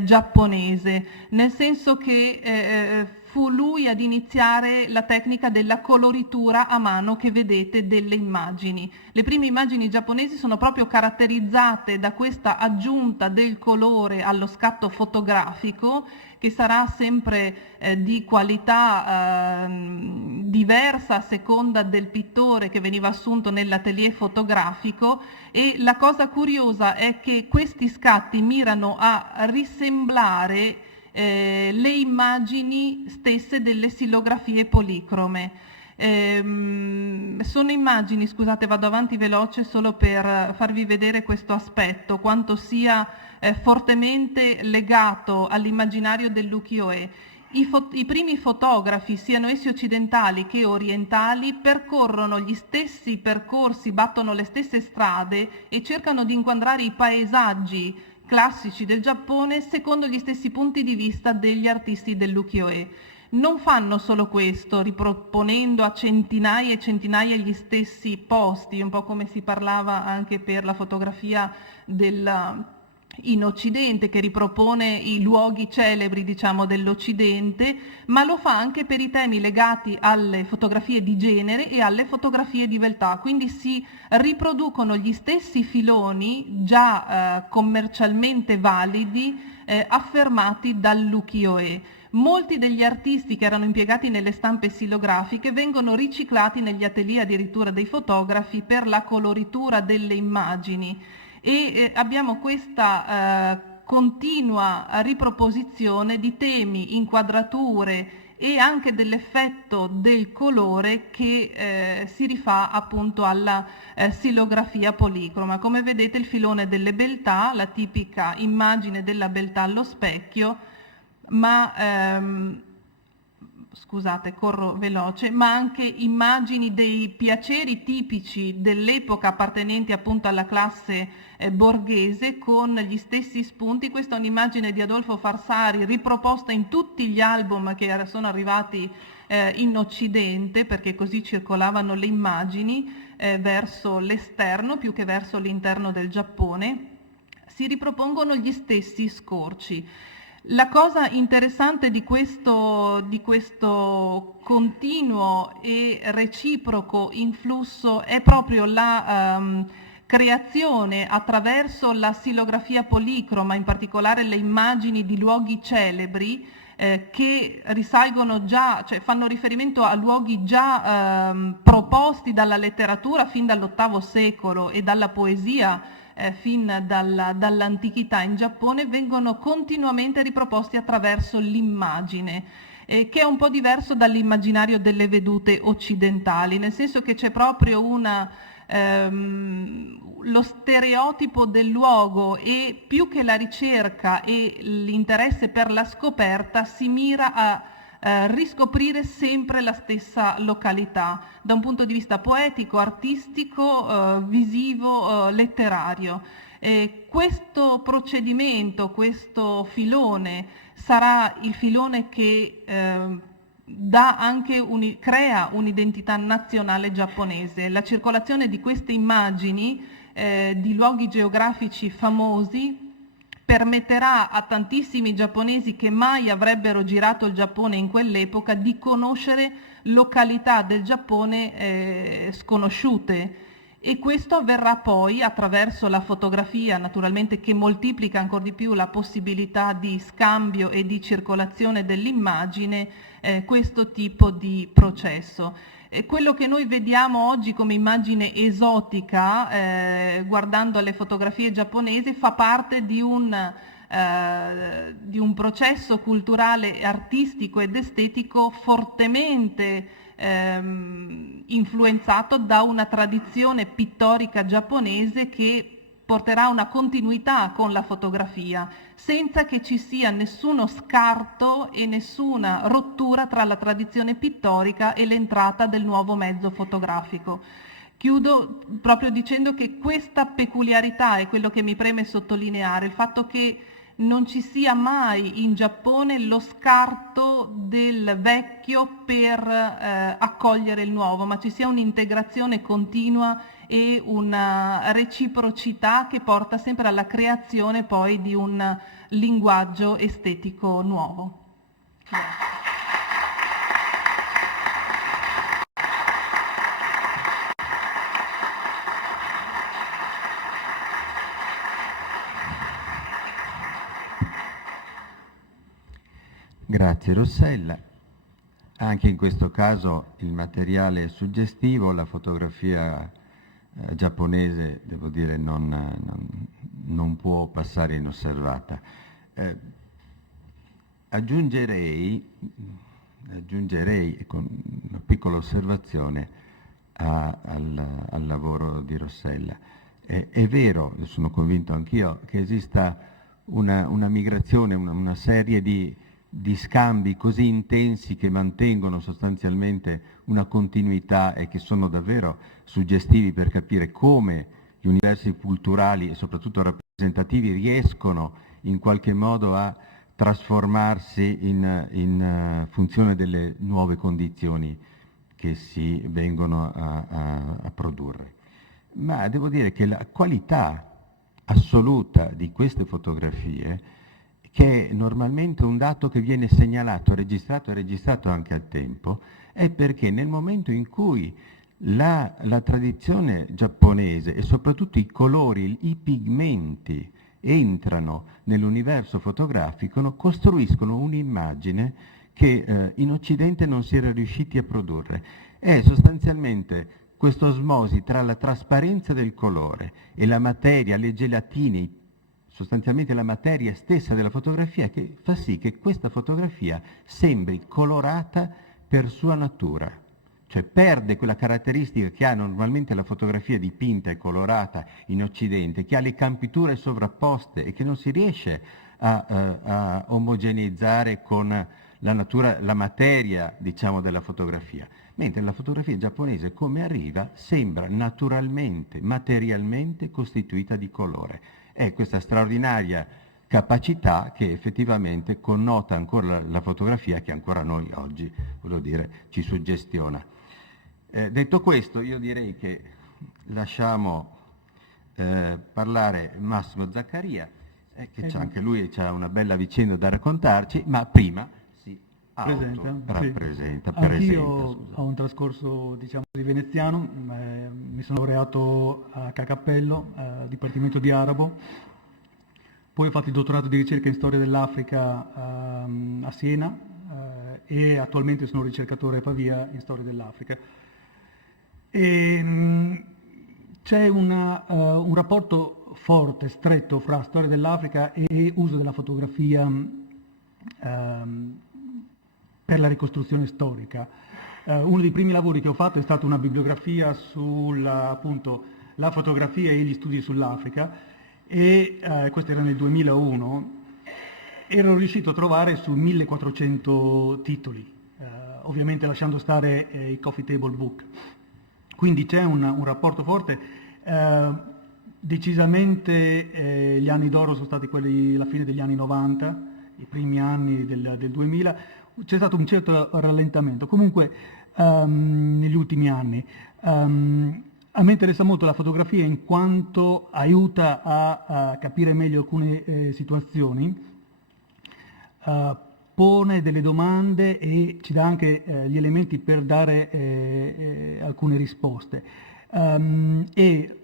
giapponese, nel senso che fu lui ad iniziare la tecnica della coloritura a mano che vedete delle immagini. Le prime immagini giapponesi sono proprio caratterizzate da questa aggiunta del colore allo scatto fotografico, che sarà sempre di qualità diversa a seconda del pittore che veniva assunto nell'atelier fotografico, e la cosa curiosa è che questi scatti mirano a risemblare le immagini stesse delle xilografie policrome. Sono immagini, scusate, vado avanti veloce solo per farvi vedere questo aspetto, quanto sia fortemente legato all'immaginario dell'ukiyo-e. I primi fotografi, siano essi occidentali che orientali, percorrono gli stessi percorsi, battono le stesse strade e cercano di inquadrare i paesaggi classici del Giappone secondo gli stessi punti di vista degli artisti dell'ukiyo-e. Non fanno solo questo, riproponendo a centinaia e centinaia gli stessi posti, un po' come si parlava anche per la fotografia in Occidente, che ripropone i luoghi celebri, diciamo, dell'Occidente, ma lo fa anche per i temi legati alle fotografie di genere e alle fotografie di beltà. Quindi si riproducono gli stessi filoni già commercialmente validi, affermati dall'ukiyo-e. Molti degli artisti che erano impiegati nelle stampe stilografiche vengono riciclati negli atelier addirittura dei fotografi per la coloritura delle immagini, e abbiamo questa continua riproposizione di temi, inquadrature e anche dell'effetto del colore che si rifà appunto alla stilografia policroma. Come vedete, il filone delle beltà, la tipica immagine della beltà allo specchio, ma scusate, corro veloce, ma anche immagini dei piaceri tipici dell'epoca appartenenti appunto alla classe borghese, con gli stessi spunti. Questa è un'immagine di Adolfo Farsari riproposta in tutti gli album che sono arrivati in Occidente, perché così circolavano le immagini verso l'esterno più che verso l'interno del Giappone. Si ripropongono gli stessi scorci. La cosa interessante di questo continuo e reciproco influsso è proprio la creazione attraverso la stilografia policroma, in particolare le immagini di luoghi celebri che risalgono già, cioè fanno riferimento a luoghi già proposti dalla letteratura fin dall'VIII secolo e dalla poesia fin dall'antichità in Giappone, vengono continuamente riproposti attraverso l'immagine, che è un po' diverso dall'immaginario delle vedute occidentali, nel senso che c'è proprio lo stereotipo del luogo, e più che la ricerca e l'interesse per la scoperta si mira a riscoprire sempre la stessa località da un punto di vista poetico, artistico, visivo, letterario. Questo procedimento, questo filone sarà il filone che crea un'identità nazionale giapponese. La circolazione di queste immagini di luoghi geografici famosi permetterà a tantissimi giapponesi che mai avrebbero girato il Giappone in quell'epoca di conoscere località del Giappone sconosciute, e questo avverrà poi attraverso la fotografia, naturalmente, che moltiplica ancora di più la possibilità di scambio e di circolazione dell'immagine, questo tipo di processo. Quello che noi vediamo oggi come immagine esotica, guardando le fotografie giapponesi, fa parte di un processo culturale, artistico ed estetico fortemente influenzato da una tradizione pittorica giapponese che porterà una continuità con la fotografia, senza che ci sia nessuno scarto e nessuna rottura tra la tradizione pittorica e l'entrata del nuovo mezzo fotografico. Chiudo proprio dicendo che questa peculiarità è quello che mi preme sottolineare, il fatto che non ci sia mai in Giappone lo scarto del vecchio per accogliere il nuovo, ma ci sia un'integrazione continua e una reciprocità che porta sempre alla creazione poi di un linguaggio estetico nuovo. Grazie. Grazie Rossella. Anche in questo caso il materiale è suggestivo, la fotografia giapponese, devo dire, non può passare inosservata. Aggiungerei con una piccola osservazione al lavoro di Rossella. È vero, sono convinto anch'io, che esista una migrazione, una serie di scambi così intensi che mantengono sostanzialmente una continuità e che sono davvero suggestivi per capire come gli universi culturali e soprattutto rappresentativi riescono in qualche modo a trasformarsi in funzione delle nuove condizioni che si vengono a produrre. Ma devo dire che la qualità assoluta di queste fotografie, che è normalmente un dato che viene segnalato, registrato e registrato anche a tempo, è perché nel momento in cui la tradizione giapponese e soprattutto i colori, i pigmenti entrano nell'universo fotografico, costruiscono un'immagine che in Occidente non si era riusciti a produrre. È sostanzialmente questa osmosi tra la trasparenza del colore e la materia, le gelatine, sostanzialmente la materia stessa della fotografia, che fa sì che questa fotografia sembri colorata per sua natura, cioè perde quella caratteristica che ha normalmente la fotografia dipinta e colorata in Occidente, che ha le campiture sovrapposte e che non si riesce a omogeneizzare con la natura, la materia, diciamo, della fotografia. Mentre la fotografia giapponese, come arriva, sembra naturalmente, materialmente costituita di colore. È questa straordinaria capacità che effettivamente connota ancora la fotografia, che ancora noi oggi, voglio dire, ci suggestiona. Detto questo, io direi che lasciamo parlare Massimo Zaccaria, che anche lui c'ha una bella vicenda da raccontarci, ma prima si rappresenta. Anch'io ho un trascorso, diciamo, di veneziano, mi sono laureato a Cappello, Dipartimento di Arabo, poi ho fatto il dottorato di ricerca in storia dell'Africa a Siena e attualmente sono ricercatore a Pavia in storia dell'Africa. C'è un rapporto forte, stretto fra storia dell'Africa e uso della fotografia per la ricostruzione storica. Uno dei primi lavori che ho fatto è stata una bibliografia sulla, appunto, la fotografia e gli studi sull'Africa, e questo era nel 2001. Ero riuscito a trovare su 1400 titoli, ovviamente lasciando stare i coffee table book. Quindi c'è un rapporto forte. Decisamente gli anni d'oro sono stati quelli, la fine degli anni 90, i primi anni del 2000. C'è stato un certo rallentamento. Comunque negli ultimi anni a me interessa molto la fotografia in quanto aiuta a capire meglio alcune situazioni, pone delle domande e ci dà anche gli elementi per dare alcune risposte. E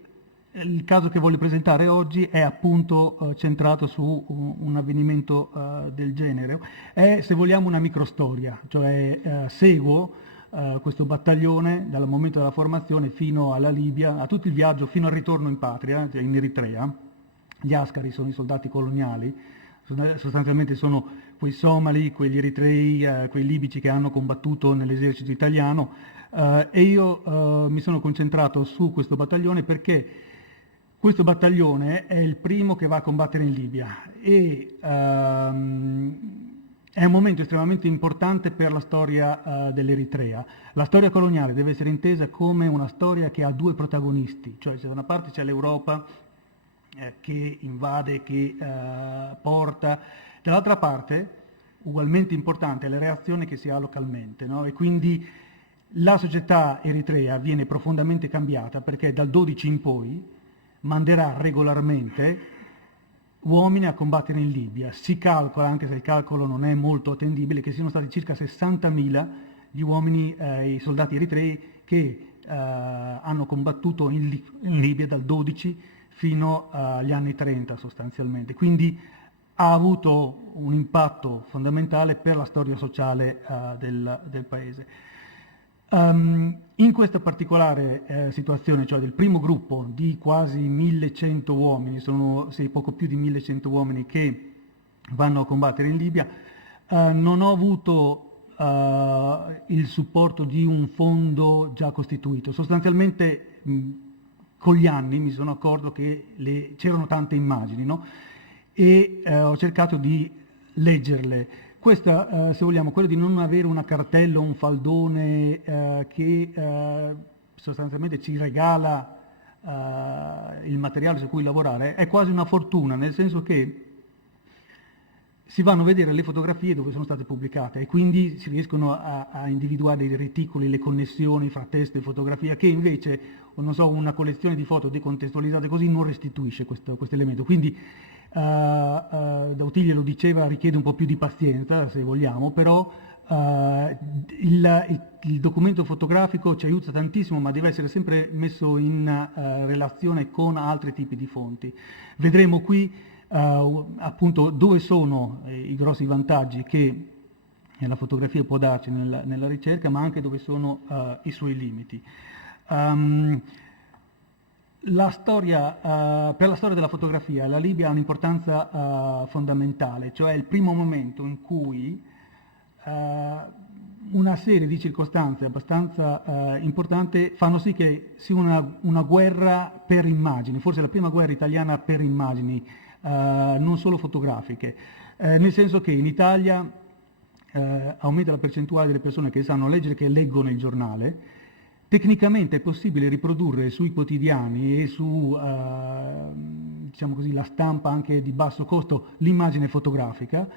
il caso che voglio presentare oggi è appunto centrato su un avvenimento del genere. È, se vogliamo, una microstoria, cioè seguo questo battaglione dal momento della formazione fino alla Libia, a tutto il viaggio fino al ritorno in patria, in Eritrea. Gli ascari sono i soldati coloniali, sostanzialmente sono quei somali, quegli eritrei, quei libici che hanno combattuto nell'esercito italiano, e io mi sono concentrato su questo battaglione perché questo battaglione è il primo che va a combattere in Libia e è un momento estremamente importante per la storia dell'Eritrea. La storia coloniale deve essere intesa come una storia che ha due protagonisti, cioè da una parte c'è l'Europa che invade, che porta, dall'altra parte, ugualmente importante, è la reazione che si ha localmente, no? E quindi la società eritrea viene profondamente cambiata perché dal 12 in poi manderà regolarmente uomini a combattere in Libia. Si calcola, anche se il calcolo non è molto attendibile, che siano stati circa 60.000 gli uomini, i soldati eritrei che hanno combattuto in Libia dal 12 fino agli anni 30 sostanzialmente. Quindi ha avuto un impatto fondamentale per la storia sociale del paese. In questa particolare situazione, cioè del primo gruppo di quasi 1100 uomini, sono poco più di 1100 uomini che vanno a combattere in Libia, non ho avuto il supporto di un fondo già costituito. Sostanzialmente con gli anni mi sono accorto che c'erano tante immagini, no? E ho cercato di leggerle. Questa, se vogliamo, quello di non avere una cartella o un faldone che sostanzialmente ci regala il materiale su cui lavorare, è quasi una fortuna, nel senso che si vanno a vedere le fotografie dove sono state pubblicate e quindi si riescono a individuare i reticoli, le connessioni fra testo e fotografia, che invece, non so, una collezione di foto decontestualizzate così non restituisce questo elemento. Quindi Dautili lo diceva, richiede un po' più di pazienza, se vogliamo, però il documento fotografico ci aiuta tantissimo, ma deve essere sempre messo in relazione con altri tipi di fonti. Vedremo qui appunto dove sono i grossi vantaggi che la fotografia può darci nella ricerca, ma anche dove sono i suoi limiti. Per la storia della fotografia la Libia ha un'importanza fondamentale, cioè il primo momento in cui una serie di circostanze abbastanza importanti fanno sì che sia una guerra per immagini, forse la prima guerra italiana per immagini, non solo fotografiche, nel senso che in Italia aumenta la percentuale delle persone che sanno leggere e che leggono il giornale. Tecnicamente è possibile riprodurre sui quotidiani e su diciamo così, la stampa anche di basso costo l'immagine fotografica.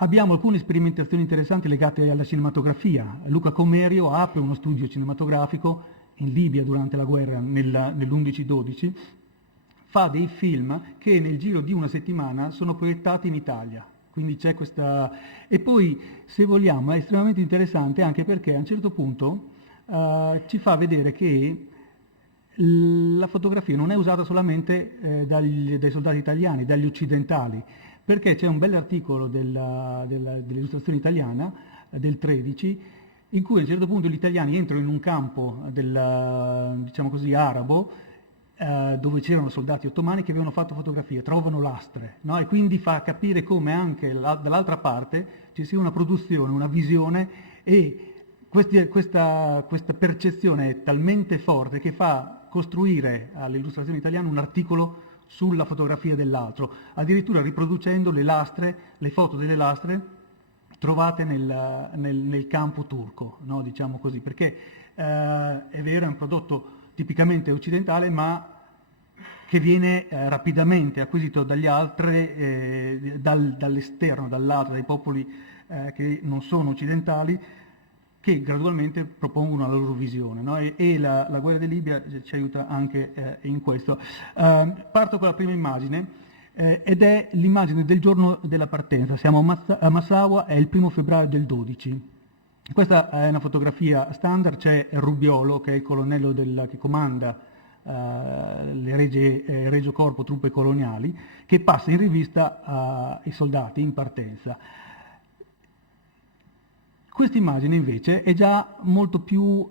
Abbiamo alcune sperimentazioni interessanti legate alla cinematografia. Luca Comerio apre uno studio cinematografico in Libia durante la guerra nell'11-12, fa dei film che nel giro di una settimana sono proiettati in Italia. Quindi c'è questa... E poi, se vogliamo, è estremamente interessante anche perché a un certo punto ci fa vedere che la fotografia non è usata solamente dai soldati italiani, dagli occidentali, perché c'è un bell'articolo dell'illustrazione italiana del 13, in cui a un certo punto gli italiani entrano in un campo diciamo così, arabo, dove c'erano soldati ottomani che avevano fatto fotografie, trovano lastre, no? E quindi fa capire come anche dall'altra parte ci sia una produzione, una visione, e questa percezione è talmente forte che fa costruire all'illustrazione italiana un articolo sulla fotografia dell'altro, addirittura riproducendo le foto delle lastre trovate nel campo turco, no? Diciamo così, perché è vero, è un prodotto tipicamente occidentale, ma che viene rapidamente acquisito dagli altri, dall'esterno, dall'altro, dai popoli che non sono occidentali, che gradualmente propongono la loro visione, no? E la guerra di Libia ci aiuta anche in questo. Parto con la prima immagine, ed è l'immagine del giorno della partenza. Siamo a Massawa, è il 1 febbraio del 12. Questa è una fotografia standard, c'è Rubiolo, che è il colonnello che comanda le Regio Corpo truppe coloniali, che passa in rivista i soldati in partenza. Questa immagine invece è già molto più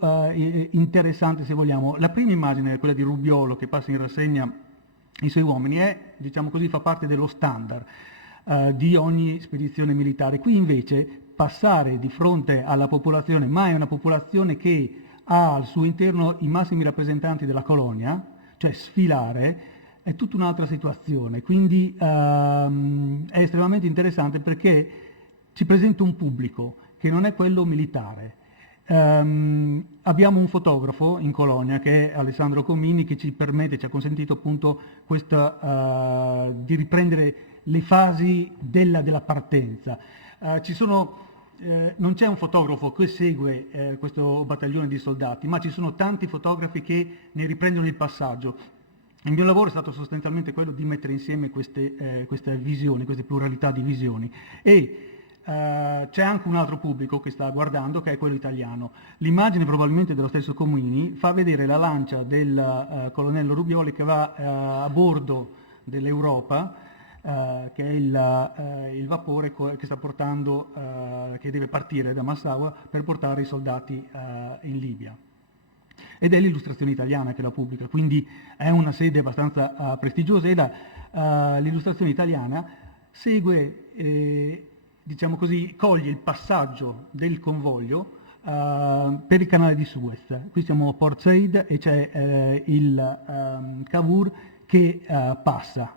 interessante, se vogliamo. La prima immagine, quella di Rubiolo che passa in rassegna i suoi uomini, diciamo così, fa parte dello standard di ogni spedizione militare. Qui invece passare di fronte alla popolazione, ma è una popolazione che ha al suo interno i massimi rappresentanti della colonia, cioè sfilare, è tutta un'altra situazione. Quindi è estremamente interessante perché ci presenta un pubblico che non è quello militare. Abbiamo un fotografo in colonia che è Alessandro Comini, che ci ha consentito appunto di riprendere le fasi della partenza. Non c'è un fotografo che segue questo battaglione di soldati, ma ci sono tanti fotografi che ne riprendono il passaggio. Il mio lavoro è stato sostanzialmente quello di mettere insieme queste visioni, queste pluralità di visioni. E c'è anche un altro pubblico che sta guardando, che è quello italiano. L'immagine, probabilmente dello stesso Comini, fa vedere la lancia del colonnello Rubioli che va a bordo dell'Europa, che è il vapore che sta portando, che deve partire da Massawa per portare i soldati in Libia. Ed è l'illustrazione italiana che la pubblica, quindi è una sede abbastanza prestigiosa, e l'illustrazione italiana segue, diciamo così, coglie il passaggio del convoglio per il canale di Suez. Qui siamo a Port Said e c'è il Cavour che passa.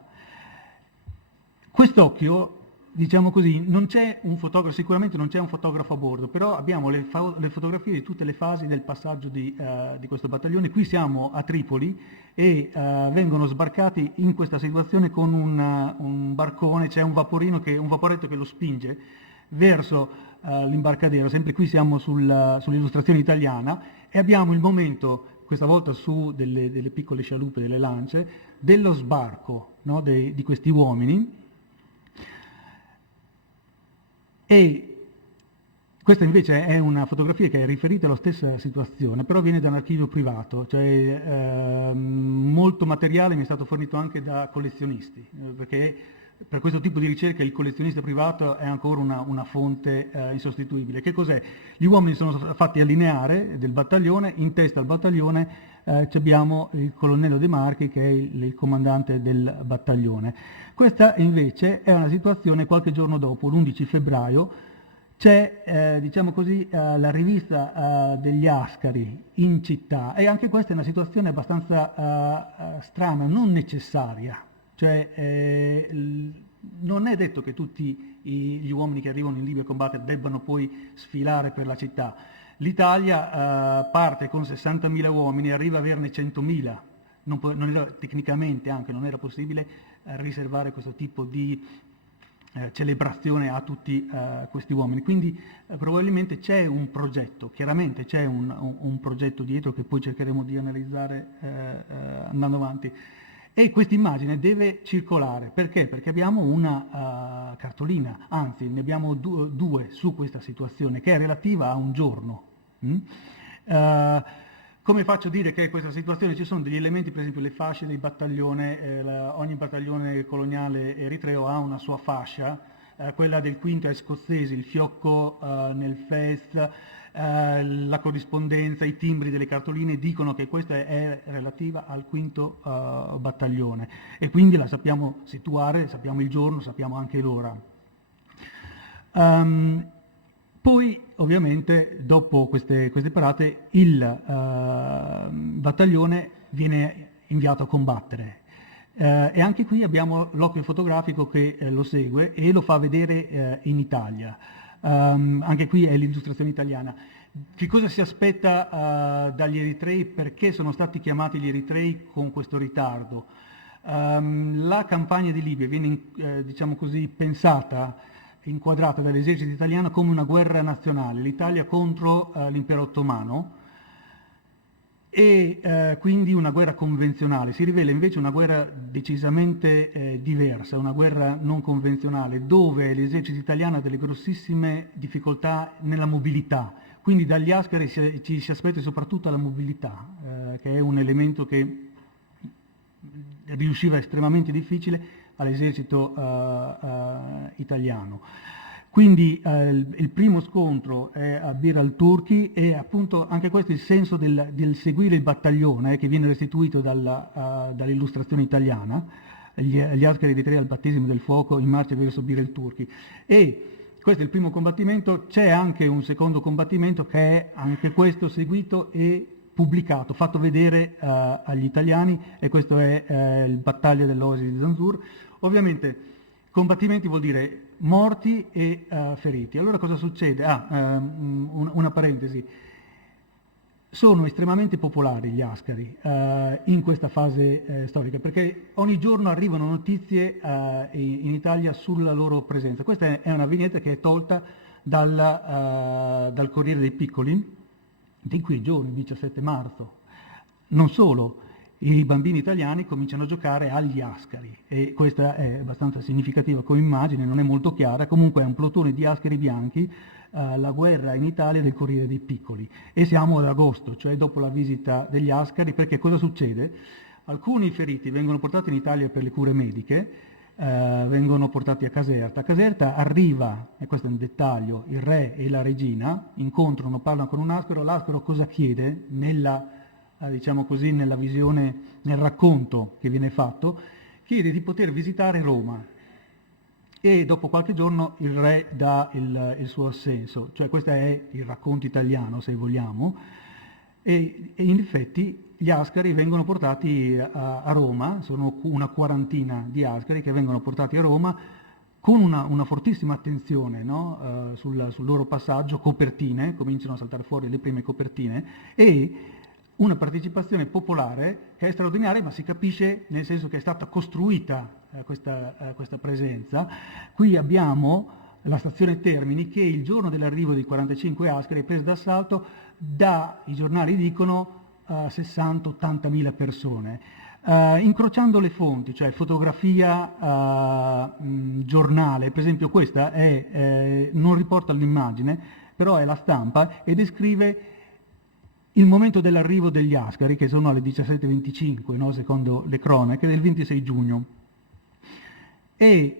Quest'occhio diciamo così, non c'è un fotografo, sicuramente non c'è un fotografo a bordo, però abbiamo le fotografie di tutte le fasi del passaggio di questo battaglione. Qui siamo a Tripoli e vengono sbarcati in questa situazione con un barcone, c'è un vaporetto che lo spinge verso l'imbarcadero. Sempre qui siamo sull'illustrazione italiana e abbiamo il momento, questa volta su delle piccole scialuppe, delle lance, dello sbarco, no, di questi uomini. E questa invece è una fotografia che è riferita alla stessa situazione, però viene da un archivio privato, cioè molto materiale mi è stato fornito anche da collezionisti, perché per questo tipo di ricerca il collezionista privato è ancora una fonte insostituibile. Che cos'è? Gli uomini sono fatti allineare del battaglione, in testa al battaglione abbiamo il colonnello De Marchi che è il comandante del battaglione. Questa invece è una situazione qualche giorno dopo, l'11 febbraio, c'è diciamo così, la rivista degli Ascari in città e anche questa è una situazione abbastanza strana, non necessaria. Cioè, non è detto che tutti gli uomini che arrivano in Libia a combattere debbano poi sfilare per la città. L'Italia parte con 60.000 uomini e arriva a averne 100.000. Non era, tecnicamente anche non era possibile riservare questo tipo di celebrazione a tutti questi uomini. Quindi probabilmente c'è un progetto, chiaramente c'è un progetto dietro che poi cercheremo di analizzare andando avanti. E questa immagine deve circolare, perché? Perché abbiamo una cartolina, anzi ne abbiamo due su questa situazione, che è relativa a un giorno. Come faccio a dire che questa situazione ci sono degli elementi, per esempio le fasce del battaglione, ogni battaglione coloniale eritreo ha una sua fascia, quella del quinto è scozzese, il fiocco nel fez, la corrispondenza, i timbri delle cartoline dicono che questa è relativa al quinto battaglione e quindi la sappiamo situare, sappiamo il giorno, sappiamo anche l'ora. Poi ovviamente dopo queste parate il battaglione viene inviato a combattere e anche qui abbiamo l'occhio fotografico che lo segue e lo fa vedere in Italia. Anche qui è l'illustrazione italiana. Che cosa si aspetta dagli eritrei? Perché sono stati chiamati gli eritrei con questo ritardo? La campagna di Libia viene diciamo così, pensata, inquadrata dall'esercito italiano come una guerra nazionale, l'Italia contro l'impero ottomano e quindi una guerra convenzionale. Si rivela invece una guerra decisamente diversa, una guerra non convenzionale, dove l'esercito italiano ha delle grossissime difficoltà nella mobilità. Quindi dagli Ascari ci si aspetta soprattutto la mobilità, che è un elemento che riusciva estremamente difficile all'esercito italiano. Quindi il primo scontro è a Bir al-Turki e appunto anche questo è il senso del seguire il battaglione che viene restituito dall'illustrazione italiana, gli Ascari eritrei al battesimo del fuoco in marcia verso Bir al-Turki. E questo è il primo combattimento, c'è anche un secondo combattimento che è anche questo seguito e pubblicato, fatto vedere agli italiani e questo è il battaglia dell'Oasi di Zanzur. Ovviamente combattimenti vuol dire morti e feriti. Allora cosa succede? Una parentesi. Sono estremamente popolari gli Ascari in questa fase storica perché ogni giorno arrivano notizie in Italia sulla loro presenza. Questa è una vignetta che è tolta dal Corriere dei Piccoli di quei giorni, 17 marzo. Non solo, i bambini italiani cominciano a giocare agli Ascari e questa è abbastanza significativa come immagine, non è molto chiara, comunque è un plotone di Ascari bianchi, la guerra in Italia del Corriere dei Piccoli e siamo ad agosto, cioè dopo la visita degli Ascari, perché cosa succede? Alcuni feriti vengono portati in Italia per le cure mediche, vengono portati a Caserta. A Caserta arriva, e questo è un dettaglio, il re e la regina, incontrano, parlano con un Ascaro, l'Ascaro cosa chiede diciamo così, nella visione, nel racconto che viene fatto, chiede di poter visitare Roma e dopo qualche giorno il re dà il suo assenso, cioè questo è il racconto italiano se vogliamo e in effetti gli Ascari vengono portati a Roma, sono una quarantina di Ascari che vengono portati a Roma con una fortissima attenzione, no? sul loro passaggio, copertine, cominciano a saltare fuori le prime copertine, e una partecipazione popolare che è straordinaria, ma si capisce nel senso che è stata costruita questa presenza. Qui abbiamo la stazione Termini che il giorno dell'arrivo dei 45 Ascari è presa d'assalto i giornali dicono 60-80 mila persone. Incrociando le fonti, cioè fotografia, giornale, per esempio questa non riporta l'immagine, però è la stampa e descrive il momento dell'arrivo degli Ascari, che sono alle 17:25, no, secondo le cronache, del 26 giugno. E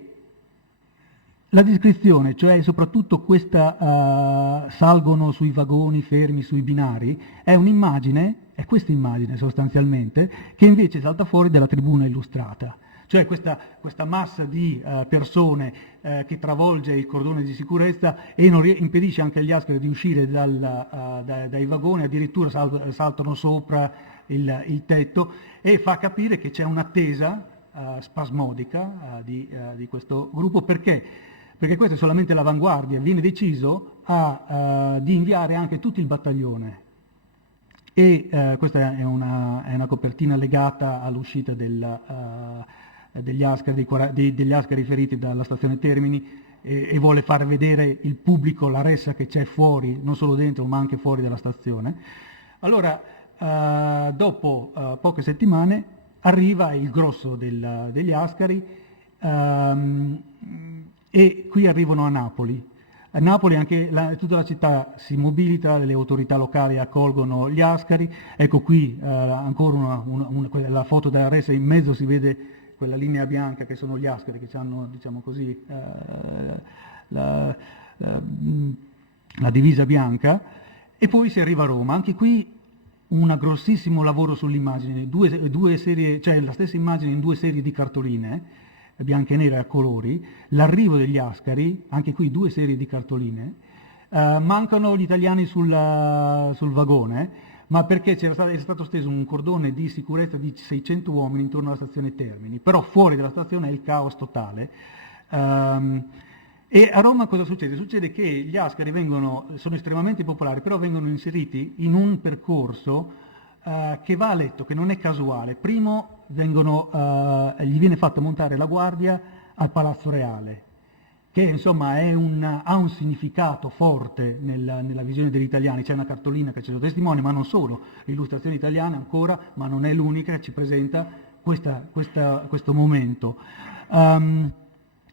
la descrizione, cioè soprattutto questa salgono sui vagoni fermi sui binari, è un'immagine, è questa immagine sostanzialmente, che invece salta fuori dalla tribuna illustrata. Cioè questa massa di persone che travolge il cordone di sicurezza e impedisce anche agli Ascari di uscire dai vagoni, addirittura saltano sopra il tetto, e fa capire che c'è un'attesa spasmodica di questo gruppo. Perché questa è solamente l'avanguardia, viene deciso di inviare anche tutto il battaglione. E questa è una copertina legata all'uscita degli Ascari feriti dalla stazione Termini, e vuole far vedere il pubblico la ressa che c'è fuori, non solo dentro ma anche fuori dalla stazione. Allora, dopo poche settimane arriva il grosso degli Ascari, e qui arrivano a Napoli. A Napoli tutta la città si mobilita, le autorità locali accolgono gli Ascari. Ecco qui ancora la foto della ressa, in mezzo si vede quella linea bianca che sono gli Ascari, che hanno, diciamo così, la divisa bianca, e poi si arriva a Roma. Anche qui un grossissimo lavoro sull'immagine, due serie, cioè la stessa immagine in 2 serie di cartoline, bianche e nere a colori, l'arrivo degli Ascari, anche qui 2 serie di cartoline, mancano gli italiani sul vagone, ma perché è stato steso un cordone di sicurezza di 600 uomini intorno alla stazione Termini, però fuori dalla stazione è il caos totale. E a Roma cosa succede? Succede che gli Ascari sono estremamente popolari, però vengono inseriti in un percorso che va a letto, che non è casuale. Primo gli viene fatta montare la guardia al Palazzo Reale, che insomma ha un significato forte nella visione degli italiani. C'è una cartolina che ce lo testimonia, ma non solo, l'illustrazione italiana ancora, ma non è l'unica, che ci presenta questo momento.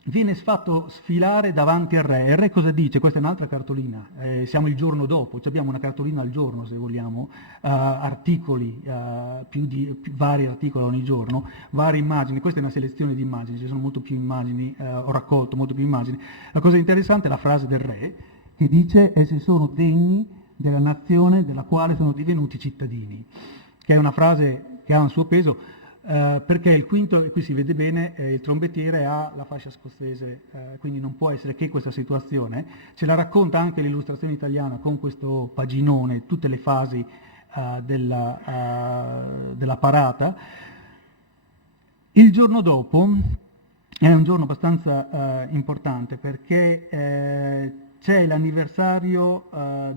Viene fatto sfilare davanti al re. Il re cosa dice? Questa è un'altra cartolina, siamo il giorno dopo, abbiamo una cartolina al giorno se vogliamo, articoli, vari articoli ogni giorno, varie immagini. Questa è una selezione di immagini, ci sono molto più immagini, ho raccolto molto più immagini. La cosa interessante è la frase del re, che dice: essi sono degni della nazione della quale sono divenuti cittadini, che è una frase che ha un suo peso. Perché il quinto, e qui si vede bene, il trombettiere ha la fascia scozzese, quindi non può essere che questa situazione. Ce la racconta anche l'illustrazione italiana con questo paginone, tutte le fasi della parata. Il giorno dopo è un giorno abbastanza importante, perché c'è l'anniversario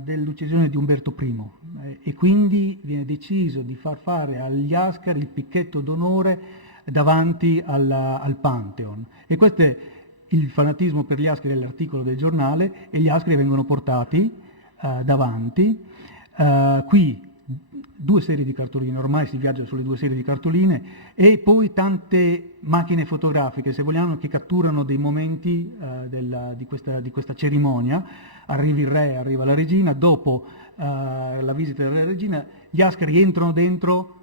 dell'uccisione di Umberto I, e quindi viene deciso di far fare agli Ascari il picchetto d'onore davanti al Pantheon. E questo è il fanatismo per gli Ascari, è l'articolo del giornale, e gli Ascari vengono portati davanti. Qui 2 serie di cartoline, ormai si viaggia sulle 2 serie di cartoline, e poi tante macchine fotografiche, se vogliamo, che catturano dei momenti di questa cerimonia. Arriva il re, arriva la regina, dopo la visita della regina, gli Ascari entrano dentro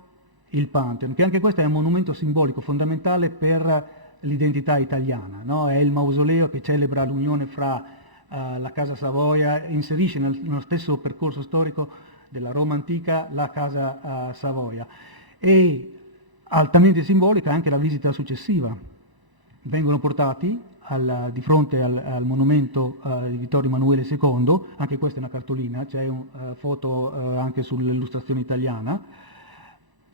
il Pantheon, che anche questo è un monumento simbolico fondamentale per l'identità italiana, no? È il mausoleo che celebra l'unione fra la Casa Savoia, inserisce nello stesso percorso storico della Roma antica la Casa Savoia. E altamente simbolica anche la visita successiva. Vengono portati di fronte al monumento di Vittorio Emanuele II, anche questa è una cartolina, c'è una foto anche sull'illustrazione italiana,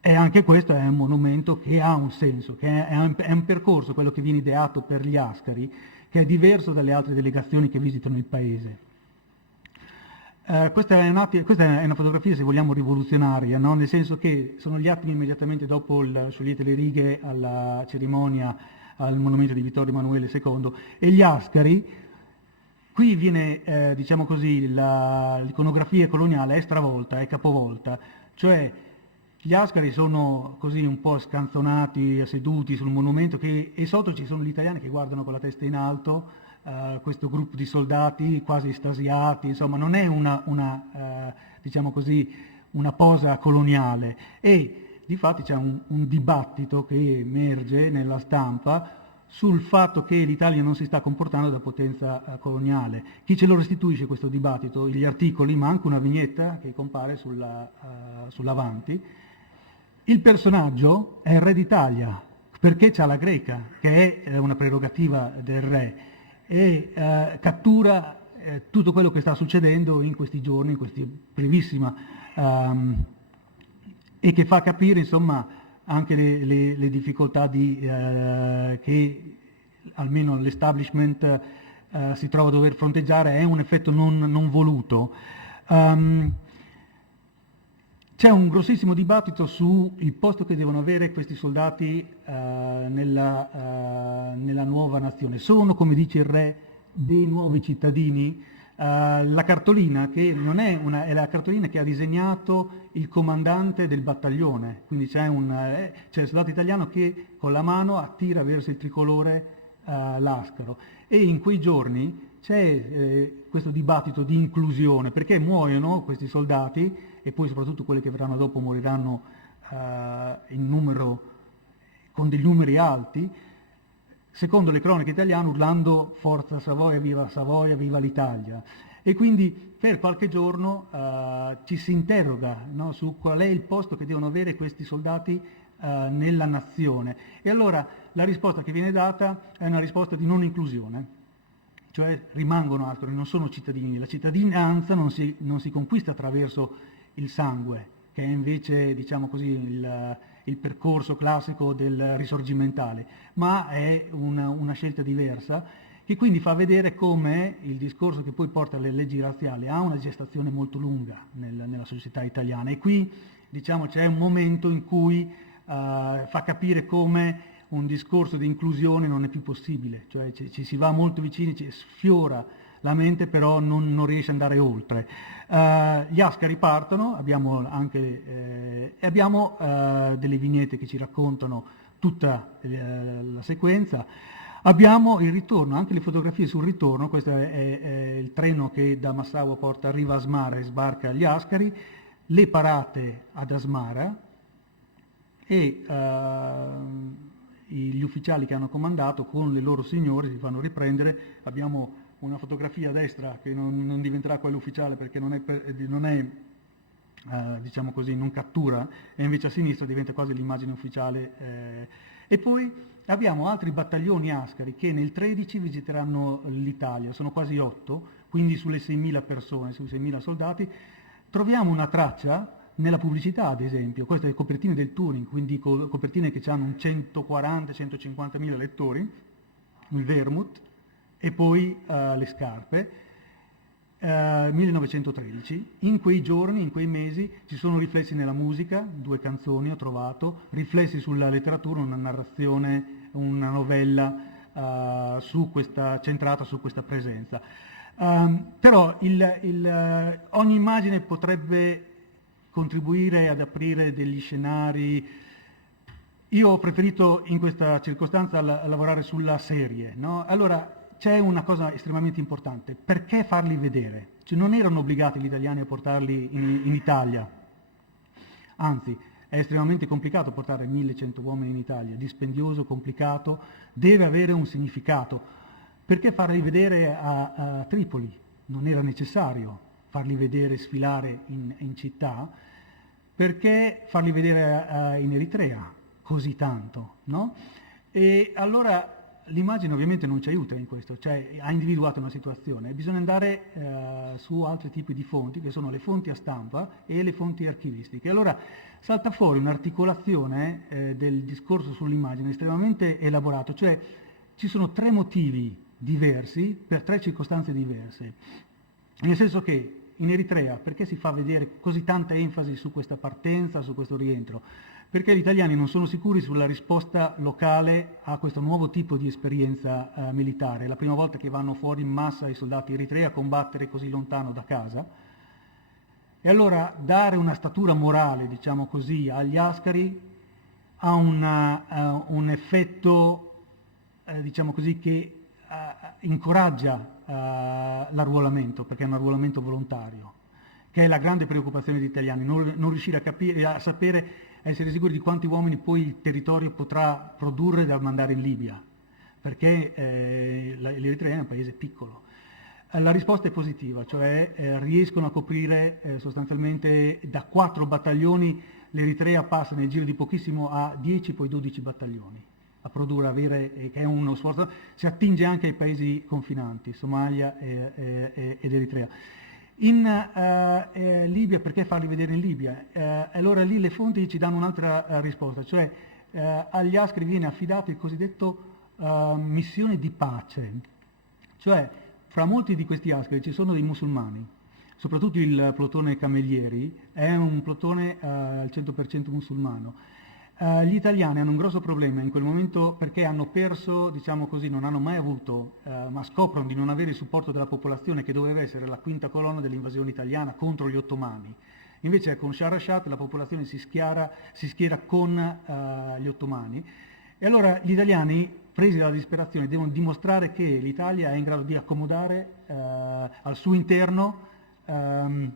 E anche questo è un monumento che ha un senso, che è un percorso, quello che viene ideato per gli Ascari, che è diverso dalle altre delegazioni che visitano il paese. Questa è una fotografia, se vogliamo, rivoluzionaria, no? Nel senso che sono gli attimi immediatamente dopo il Sciogliete le righe alla cerimonia al monumento di Vittorio Emanuele II, e gli Ascari, qui viene, diciamo così, l'iconografia coloniale è stravolta, è capovolta, cioè gli Ascari sono così un po' scanzonati, seduti sul monumento, e sotto ci sono gli italiani che guardano con la testa in alto, questo gruppo di soldati quasi estasiati, insomma non è diciamo così, una posa coloniale, e difatti c'è un dibattito che emerge nella stampa sul fatto che l'Italia non si sta comportando da potenza coloniale. Chi ce lo restituisce questo dibattito? Gli articoli, ma anche una vignetta che compare sull'avanti. Il personaggio è il re d'Italia, perché c'ha la greca, che è una prerogativa del re, e cattura tutto quello che sta succedendo in questi giorni, in questi brevissima, e che fa capire, insomma, anche le difficoltà che almeno l'establishment si trova a dover fronteggiare. È un effetto non voluto. C'è un grossissimo dibattito sul posto che devono avere questi soldati nella nuova nazione. Sono, come dice il re, dei nuovi cittadini. La cartolina, che non è è la cartolina che ha disegnato il comandante del battaglione, quindi c'è il soldato italiano che con la mano attira verso il tricolore l'Ascaro, e in quei giorni c'è questo dibattito di inclusione, perché muoiono questi soldati, e poi soprattutto quelli che verranno dopo moriranno in numero, con dei numeri alti, secondo le cronache italiane, urlando "Forza Savoia, viva l'Italia". E quindi per qualche giorno ci si interroga, no, su qual è il posto che devono avere questi soldati nella nazione. E allora la risposta che viene data è una risposta di non inclusione, cioè rimangono Ascari, non sono cittadini. La cittadinanza non si conquista attraverso il sangue, che è invece, diciamo così, il percorso classico del risorgimentale, ma è una scelta diversa, che quindi fa vedere come il discorso che poi porta alle leggi razziali ha una gestazione molto lunga nella società italiana. E qui, diciamo, c'è un momento in cui fa capire come un discorso di inclusione non è più possibile, cioè ci si va molto vicini, ci sfiora la mente, però non riesce ad andare oltre. Gli Ascari partono, abbiamo delle vignette che ci raccontano tutta la sequenza. Abbiamo il ritorno, anche le fotografie sul ritorno. Questo è il treno che da Massaua arriva a Asmara e sbarca agli Ascari, le parate ad Asmara, e gli ufficiali che hanno comandato con le loro signore si fanno riprendere. Abbiamo una fotografia a destra che non diventerà quella ufficiale, perché non è diciamo così, non cattura, e invece a sinistra diventa quasi l'immagine ufficiale. E poi abbiamo altri battaglioni Ascari che nel 13 visiteranno l'Italia, sono quasi 8, quindi sulle 6.000 persone, sui 6.000 soldati. Troviamo una traccia nella pubblicità, ad esempio, queste le copertine del Touring, quindi copertine che hanno un 140-150.000 lettori, il vermouth, e poi le scarpe, 1913. In quei giorni, in quei mesi, ci sono riflessi nella musica, 2 canzoni ho trovato, riflessi sulla letteratura, una narrazione, una novella centrata su questa presenza. Però ogni immagine potrebbe contribuire ad aprire degli scenari. Io ho preferito in questa circostanza lavorare sulla serie, no? Allora, c'è una cosa estremamente importante: perché farli vedere? Cioè, non erano obbligati gli italiani a portarli in Italia, anzi è estremamente complicato portare 1.100 uomini in Italia, dispendioso, complicato, deve avere un significato. Perché farli vedere a Tripoli? Non era necessario farli vedere sfilare in città. Perché farli vedere in Eritrea così tanto, no? E allora l'immagine ovviamente non ci aiuta in questo, cioè ha individuato una situazione, bisogna andare su altri tipi di fonti, che sono le fonti a stampa e le fonti archivistiche. Allora salta fuori un'articolazione del discorso sull'immagine estremamente elaborato, cioè ci sono 3 motivi diversi per 3 circostanze diverse, nel senso che in Eritrea perché si fa vedere così tanta enfasi su questa partenza, su questo rientro? Perché gli italiani non sono sicuri sulla risposta locale a questo nuovo tipo di esperienza militare. È la prima volta che vanno fuori in massa i soldati eritrea a combattere così lontano da casa. E allora dare una statura morale, diciamo così, agli ascari ha un effetto, diciamo così, che incoraggia l'arruolamento, perché è un arruolamento volontario, che è la grande preoccupazione degli italiani, non riuscire a capire, a sapere, essere sicuri di quanti uomini poi il territorio potrà produrre da mandare in Libia, perché l'Eritrea è un paese piccolo. La risposta è positiva, cioè riescono a coprire sostanzialmente da 4 battaglioni, l'Eritrea passa nel giro di pochissimo a 10, poi 12 battaglioni, a produrre, che è uno sforzo, si attinge anche ai paesi confinanti, Somalia ed Eritrea. In Libia, perché farli vedere in Libia? Allora lì le fonti ci danno un'altra risposta, cioè agli ascari viene affidato il cosiddetto missione di pace, cioè fra molti di questi ascari ci sono dei musulmani, soprattutto il plotone Camerieri è un plotone al 100% musulmano. Gli italiani hanno un grosso problema in quel momento perché hanno perso, diciamo così, non hanno mai avuto, ma scoprono di non avere il supporto della popolazione che doveva essere la quinta colonna dell'invasione italiana contro gli ottomani. Invece con Sharashat la popolazione si schiera con gli ottomani e allora gli italiani, presi dalla disperazione, devono dimostrare che l'Italia è in grado di accomodare al suo interno anche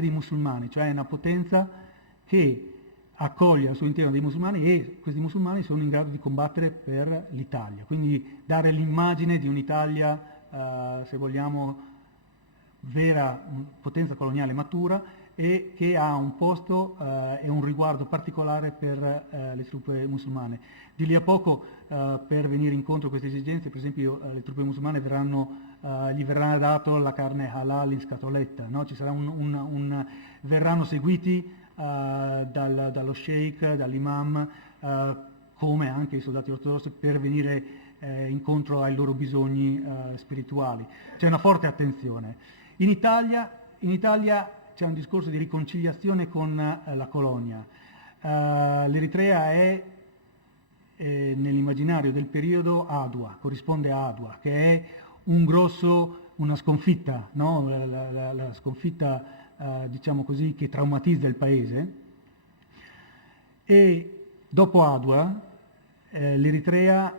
dei musulmani, cioè una potenza che accoglie al suo interno dei musulmani e questi musulmani sono in grado di combattere per l'Italia. Quindi dare l'immagine di un'Italia, se vogliamo, vera potenza coloniale matura e che ha un posto e un riguardo particolare per le truppe musulmane. Di lì a poco, per venire incontro a queste esigenze, per esempio le truppe musulmane gli verrà dato la carne halal in scatoletta, no? Ci sarà verranno seguiti dallo sheikh, dall'imam, come anche i soldati ortodossi, per venire incontro ai loro bisogni spirituali. C'è una forte attenzione. In Italia c'è un discorso di riconciliazione con la colonia. L'Eritrea è nell'immaginario del periodo Adua, corrisponde a Adua, che è una sconfitta, no? La sconfitta diciamo così, che traumatizza il paese, e dopo Adua l'Eritrea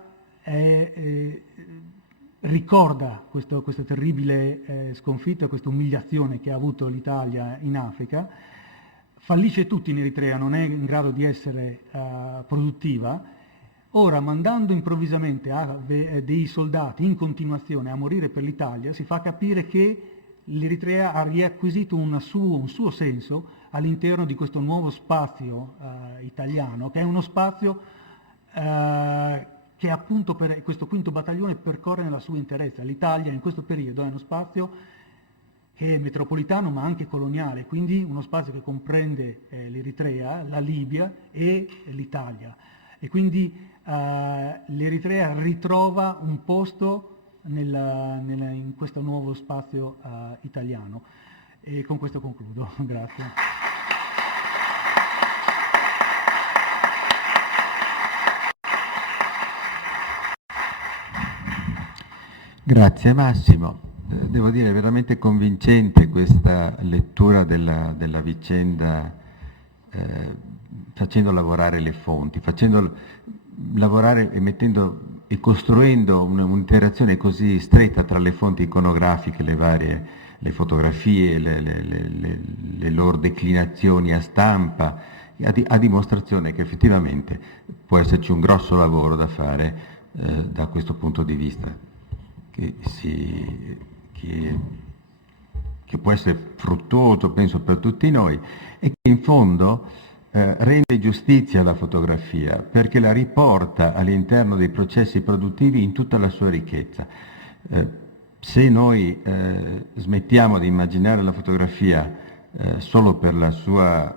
ricorda questa terribile sconfitta, questa umiliazione che ha avuto l'Italia in Africa, fallisce tutto in Eritrea, non è in grado di essere produttiva. Ora, mandando improvvisamente dei soldati in continuazione a morire per l'Italia, si fa capire che l'Eritrea ha riacquisito un suo senso all'interno di questo nuovo spazio italiano, che è uno spazio che appunto per questo quinto battaglione percorre nella sua interezza. L'Italia in questo periodo è uno spazio che è metropolitano ma anche coloniale, quindi uno spazio che comprende l'Eritrea, la Libia e l'Italia. E quindi l'Eritrea ritrova un posto in questo nuovo spazio italiano. E con questo concludo. Grazie. Grazie Massimo. Devo dire veramente convincente questa lettura della vicenda, facendo lavorare le fonti, facendo lavorare e costruendo un'interazione così stretta tra le fonti iconografiche, le fotografie, le loro declinazioni a stampa, a dimostrazione che effettivamente può esserci un grosso lavoro da fare da questo punto di vista, che può essere fruttuoso, penso, per tutti noi, e che in fondo rende giustizia alla fotografia, perché la riporta all'interno dei processi produttivi in tutta la sua ricchezza. Se noi smettiamo di immaginare la fotografia solo per la sua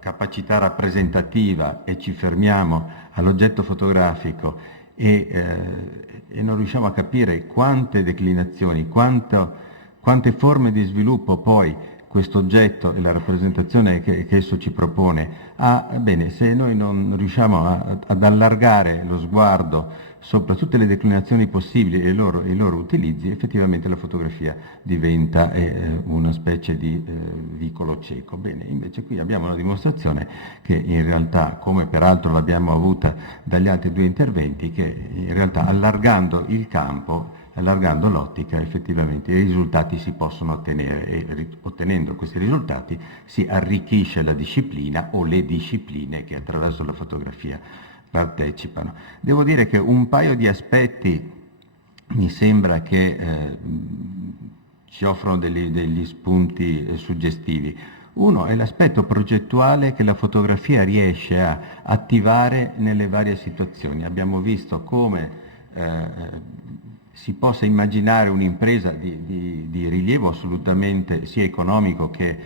capacità rappresentativa e ci fermiamo all'oggetto fotografico e non riusciamo a capire quante declinazioni, quante forme di sviluppo poi questo oggetto e la rappresentazione che esso ci propone ha, bene, se noi non riusciamo ad allargare lo sguardo sopra tutte le declinazioni possibili e i loro utilizzi, effettivamente la fotografia diventa una specie di vicolo cieco. Bene, invece qui abbiamo una dimostrazione che in realtà, come peraltro l'abbiamo avuta dagli altri due interventi, che in realtà allargando il campo, allargando l'ottica, effettivamente i risultati si possono ottenere e ottenendo questi risultati si arricchisce la disciplina o le discipline che attraverso la fotografia partecipano. Devo dire che un paio di aspetti mi sembra che ci offrono degli spunti suggestivi. Uno è l'aspetto progettuale che la fotografia riesce a attivare nelle varie situazioni. Abbiamo visto come si possa immaginare un'impresa di rilievo assolutamente sia economico che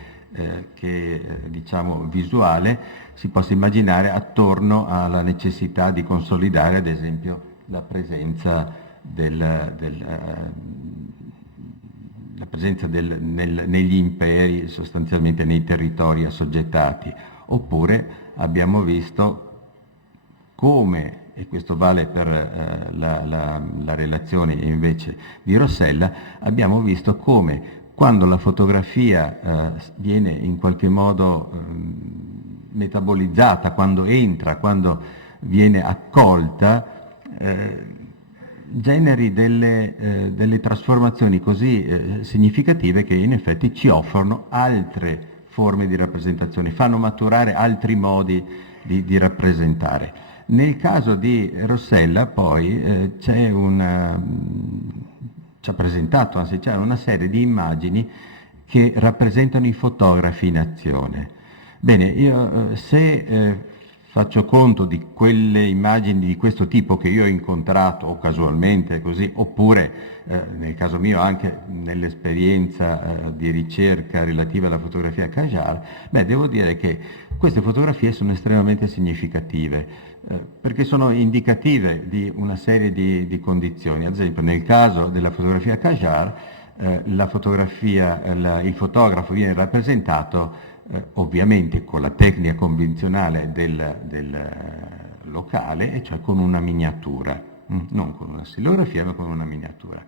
diciamo visuale, si possa immaginare attorno alla necessità di consolidare ad esempio la presenza negli imperi, sostanzialmente nei territori assoggettati. Oppure abbiamo visto come, e questo vale per la relazione invece di Rossella, abbiamo visto come quando la fotografia viene in qualche modo metabolizzata, quando entra, quando viene accolta, generi delle trasformazioni così significative che in effetti ci offrono altre forme di rappresentazione, fanno maturare altri modi di rappresentare. Nel caso di Rossella poi c'è ci ha presentato, anzi c'è una serie di immagini che rappresentano i fotografi in azione. Bene, io se faccio conto di quelle immagini di questo tipo che io ho incontrato o casualmente così, oppure nel caso mio anche nell'esperienza di ricerca relativa alla fotografia Qajar, devo dire che queste fotografie sono estremamente significative perché sono indicative di una serie di condizioni. Ad esempio nel caso della fotografia Qajar il fotografo viene rappresentato ovviamente con la tecnica convenzionale del locale, e cioè con una miniatura, non con una stilografia ma con una miniatura.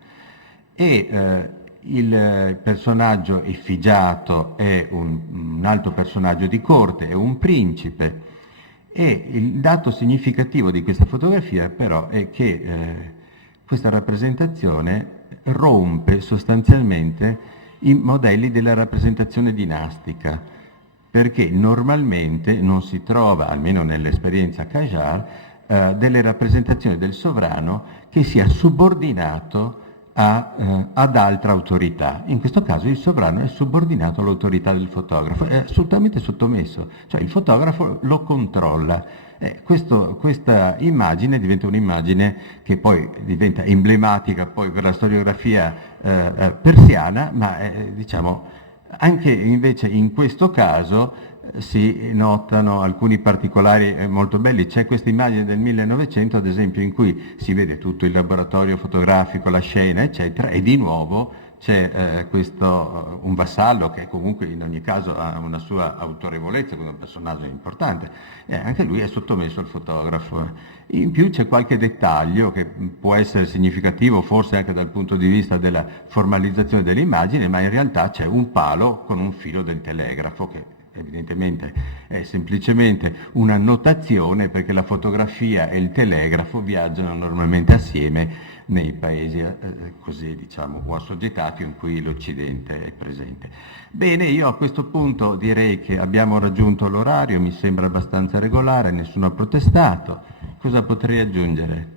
E il personaggio effigiato è un alto personaggio di corte, è un principe, e il dato significativo di questa fotografia però è che questa rappresentazione rompe sostanzialmente i modelli della rappresentazione dinastica, perché normalmente non si trova, almeno nell'esperienza Qajar, delle rappresentazioni del sovrano che sia subordinato ad altra autorità. In questo caso il sovrano è subordinato all'autorità del fotografo, è assolutamente sottomesso, cioè il fotografo lo controlla. Questa immagine diventa un'immagine che poi diventa emblematica poi per la storiografia persiana, ma diciamo anche invece in questo caso si notano alcuni particolari molto belli. C'è questa immagine del 1900 ad esempio in cui si vede tutto il laboratorio fotografico, la scena eccetera, e di nuovo c'è un vassallo che comunque in ogni caso ha una sua autorevolezza, come un personaggio importante, e anche lui è sottomesso al fotografo. In più c'è qualche dettaglio che può essere significativo forse anche dal punto di vista della formalizzazione dell'immagine, ma in realtà c'è un palo con un filo del telegrafo che evidentemente è semplicemente una notazione, perché la fotografia e il telegrafo viaggiano normalmente assieme nei paesi così diciamo o assoggettati in cui l'Occidente è presente. Bene, io a questo punto direi che abbiamo raggiunto l'orario, mi sembra abbastanza regolare, nessuno ha protestato. Cosa potrei aggiungere?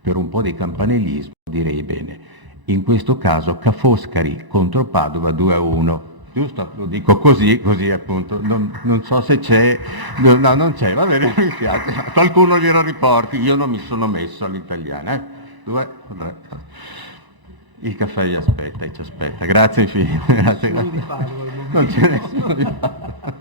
Per un po' di campanilismo direi bene, in questo caso Ca' Foscari contro Padova 2-1. Giusto? Lo dico così appunto, non so se c'è, no, non c'è, va bene, mi spiace, qualcuno glielo riporti, io non mi sono messo all'italiana, 2, 3. Il caffè ci aspetta, grazie infinito, grazie. Nessuno di farlo al momento. Non c'è nessuno di farlo.